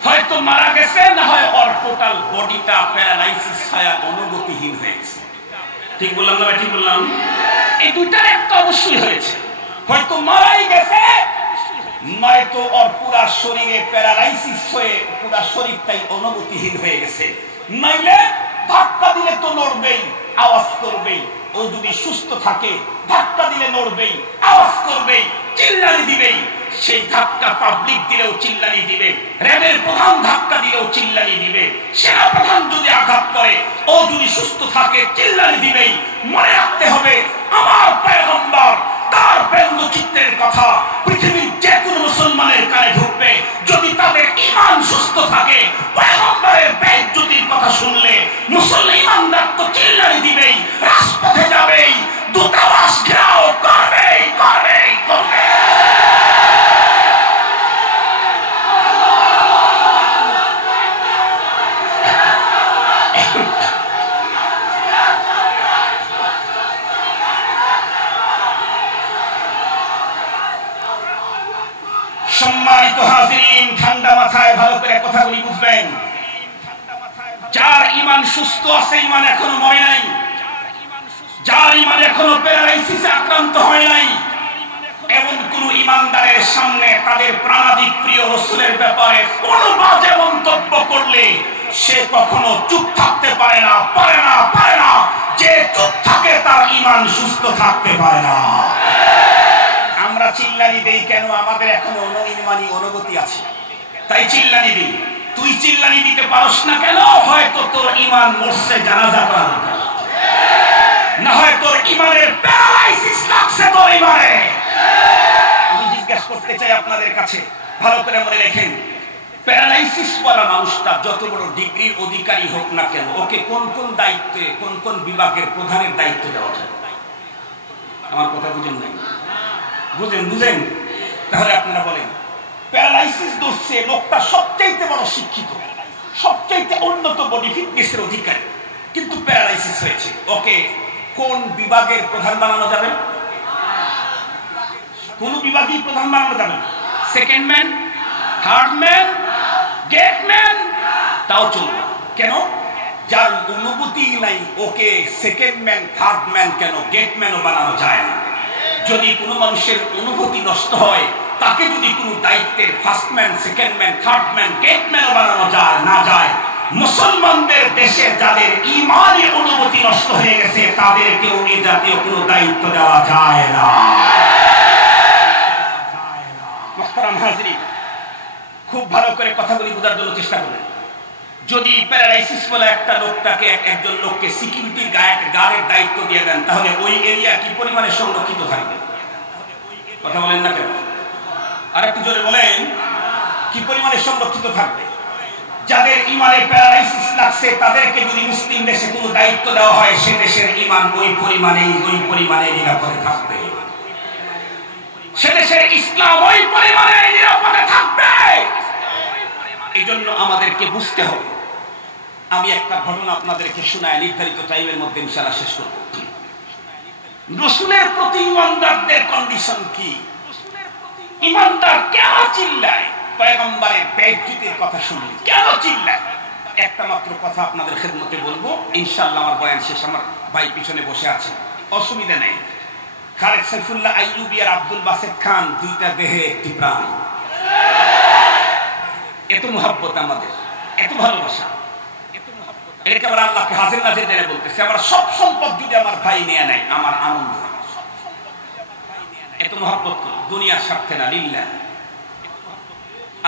হয়তো মারা গেছে, না হয় ওর টোটাল বডিটা প্যারালাইসিস হয়ে অনুগতিহীন হয়ে গেছে। ঠিক বললাম না? ঠিক বললাম? এই দুইটার একটা অবশ্যই হয়েছে, হয়তো মারাই গেছে, নয়তো ওর পুরা শরীরে প্যারালাইসিস হয়ে পুরা শরীরটাই অনুগতিহীন হয়ে গেছে। নাইলে ধাক্কা দিলে তো নড়বেই, আওয়াজ করবেই। ও যদি সুস্থ থাকে ধাক্কা দিলে নড়বেই, আওয়াজ করবেই, চিল্লানি দিবেই। সেই ধাক্কা পাবলিক দিলেও চিল্লানি দিবে, র্যাবের প্রধান ধাক্কা দিলেও চিল্লানি দিবে, সেনা প্রধান যদি আঘাত করে ও যদি সুস্থ থাকে চিল্লানি দিবেই। মনে রাখতে হবে, আমার পয়গম্বর তার ব্যঙ্গচিত্রের কথা পৃথিবীর যে কোনো মুসলমানের কানে ঢুকবে যদি তাদের ঈমান সুস্থ থাকে। পয়গম্বরের বেজ্জতির কথা শুনলে মুসলমান ঈমানদার তো চিল্লানি দিবেই, রাজপথে যাবেই, দূতাবাস ঘেরাও করবেই, করবেই, করবে। সম্মানিত হাজিরিন, ঠান্ডা মাথায় ভালো করে কথাগুলি বুঝবেন। যার ঈমান সুস্থ আছে, ঈমান এখনো মরে নাই, যার ঈমান এখনো প্যারালাইসিসে আক্রান্ত হয় নাই, এমন কোন ঈমানদারের সামনে তাদের প্রাণাধিক প্রিয় রাসূলের ব্যাপারে কোন বাজে মন্তব্য করলে সে কখনো চুপ থাকতে পারে না, পারে না, পারে না। যে চুপ থাকে তার ঈমান সুস্থ থাকতে পারে না। আমরা চিল্লানি দেই কেন? আমাদের এখনো ঈমানি অনুভূতি আছে, তাই চিল্লানি দিই। তুই চিল্লানি দিতে পারস না কেন? হয়তো তোর ঈমান মরছে, জানাজা করা দরকার, না হয় তোর ঈমানের প্যারালাইসিস লাগছে তোর ঈমানে। আমি জিজ্ঞাসা করতে চাই আপনাদের কাছে, ভালো করে মনে রাখেন, প্যারালাইসিস ওয়ালা মানুষটা যত বড় ডিগ্রির অধিকারী হোক না কেন, ওকে কোন কোন দায়িত্বে, কোন কোন বিভাগের প্রধানের দায়িত্ব দেওয়া যায়? আমার কথা বুঝেন নাই? বুঝেন? বুঝেন? তাহলে আপনারা বলেন, প্যারালাইসিস ধরছে লোকটা সবচাইতে বড় শিক্ষিত, সবচাইতে উন্নত বডি ফিটনেসের অধিকারী, কিন্তু প্যারালাইসিস হয়েছে, ওকে কোন বিভাগের প্রধান বানানো যাবে? কোন বিভাগের প্রধান বানানো যাবে? Second man, third man, gate man, তাও চলবে। কেন? যার অনুভূতি নাই ওকে সেকেন্ড ম্যান, থার্ড ম্যান কেন গেট ম্যানও বানানো যায় না। যদি কোনো মানুষের অনুভূতি নষ্ট হয়, তাকে যদি কোনো দায়িত্বের first man, second man, third man, gate ম্যানও বানানো যায় না যায়, মুসলমানদের দেশে যাদের ঈমানি অনুভূতি নষ্ট হয়ে গেছে তাদেরকেও এই জাতীয় কোনো দায়িত্ব দেওয়া যায় না। মুহতারাম হাজিরিন, খুব ভালো করে কথাগুলি বোঝার জন্য চেষ্টা করবেন। যদি প্যারালাইসিস বলে একটা লোকটাকে, একজন লোককে সিকিউরিটি গার্ডের দায়িত্ব দিয়ে দেন, তাহলে ওই এরিয়া কি পরিমাণে সংরক্ষিত থাকবে? কথা বলেন না কেন? আর একটু জোরে বলেন, কি পরিমাণে সংরক্ষিত থাকবে? যাদের ঈমানে প্যারালাইসিস লাগছে তাদেরকে যদি মুসলিম দেশে কোনো দায়িত্ব দেওয়া হয়, সে দেশের ঈমান ওই পরিমাণে নিরাপদে থাকবে, সে দেশের ইসলাম ওই পরিমাণে নিরাপদে থাকবে। এই জন্য আমাদেরকে বুঝতে হবে। আমি একটা ঘটনা আপনাদেরকে শোনায় নির্ধারিত টাইমের মধ্যে ইনশাআল্লাহ শেষ করব। রাসূলের প্রতি ঈমানদারদের কন্ডিশন কি? ঈমানদার কেন চিল্লায়? পয়গম্বরের বেইজ্জতির কথা শুনলে কেন চিল্লায়? একটা মাত্র কথা আপনাদের খেদমতে বলবো, ইনশাআল্লাহ আমার বয়ান শেষ। আমার ভাই পিছনে বসে আছে, অসুবিধা নেই। খালেদ সাইফুল্লাহ আইয়ুবী আর আব্দুল বাসেত খান, দুইটা দেহে একটি প্রাণ। এত মহব্বত আমাদের, এত ভালোবাসা, এটাকে আবার আল্লাহকে হাজির নাজির জেনে বলতেছে, আমার সব সম্পদ যদি আমার ভাই নিয়ে নেয় আমার আনন্দ। এত মহব্বত দুনিয়ার স্বার্থে না, লিল্লাহ,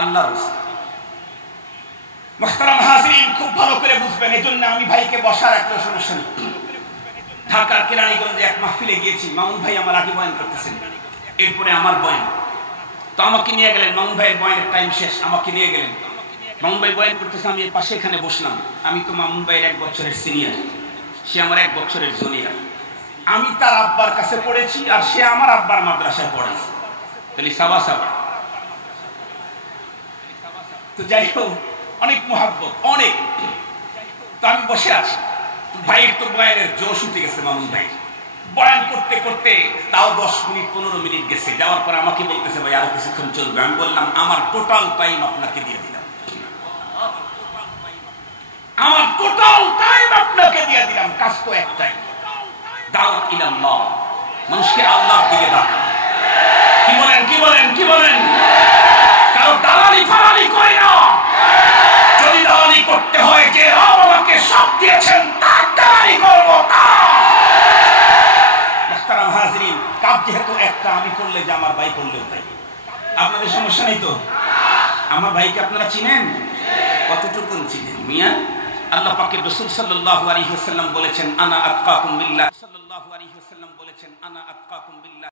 আল্লাহর রাস্তায়। মুহতারাম হাজিরিন, খুব ভালো করে বুঝবেন, এজন্য আমি ভাইকে বসার একটা সমস্যা নেই। ঢাকার কেরানীগঞ্জে এক মাহফিলে গিয়েছি, মামুন ভাই আমার আগে বয়ান করতেছেন, এরপরে আমার বয়ান। তো আমাকে নিয়ে গেলেন, মামুন ভাইয়ের বয়ানের টাইম শেষ, আমাকে নিয়ে গেলেন। মামুন ভাই বয়ান করতেছে, আমি এর পাশে এখানে বসলাম। আমি তো মামুন ভাইয়ের 1 বছরের সিনিয়র, সে আমার 1 বছরের জুনিয়র। আমি তার আব্বার কাছে পড়েছি আর সে আমার আব্বার মাদ্রাসায় পড়েছে, তাহলে সাবা সাবা। তো যাই হোক, অনেক মহব্বত, অনেক। তো আমি বসে আছি, ভাইয়ের তো বয়ানের জোশ উঠে গেছে। মামুন ভাই বয়ান করতে করতে তাও 10 মিনিট 15 মিনিট গেছে। যাওয়ার পর আমাকে বলতেছে, ভাই আরো কিছুক্ষণ চলবে। আমি বললাম, আমার টোটাল টাইম আপনাকে দিয়ে দিলাম, আমার টোটাল টাইম আপনাকে দিয়ে দিলাম। কাজ তো একটাই, দাওয়াত ইলাল্লাহ, মানুষকে আল্লাহর দিকে ডাকা। কি বলেন, কি বলেন, কি বলেন? কারো দালালি ফালালি করি না। যদি দালালি করতে হয়, যে রব আমাকে সব দিয়েছেন তার দালালি করবো। মুহতারাম হাজিরিন, কাজ যেহেতু একটা, আমি করলে যে আমার ভাই করলেও তাই। আপনাদের সমস্যা নেই তো? আমার ভাইকে আপনারা চিনেন? কতটুকু চিনেন মিয়া? আল্লাহ পাকের রাসূল সাল্লাল্লাহু আলাইহি ওয়াসাল্লাম বলেছেন, আনা আতকাকুম বিল্লাহ। সাল্লাল্লাহু আলাইহি ওয়াসাল্লাম বলেছেন, আনা আতকাকুম বিল্লাহ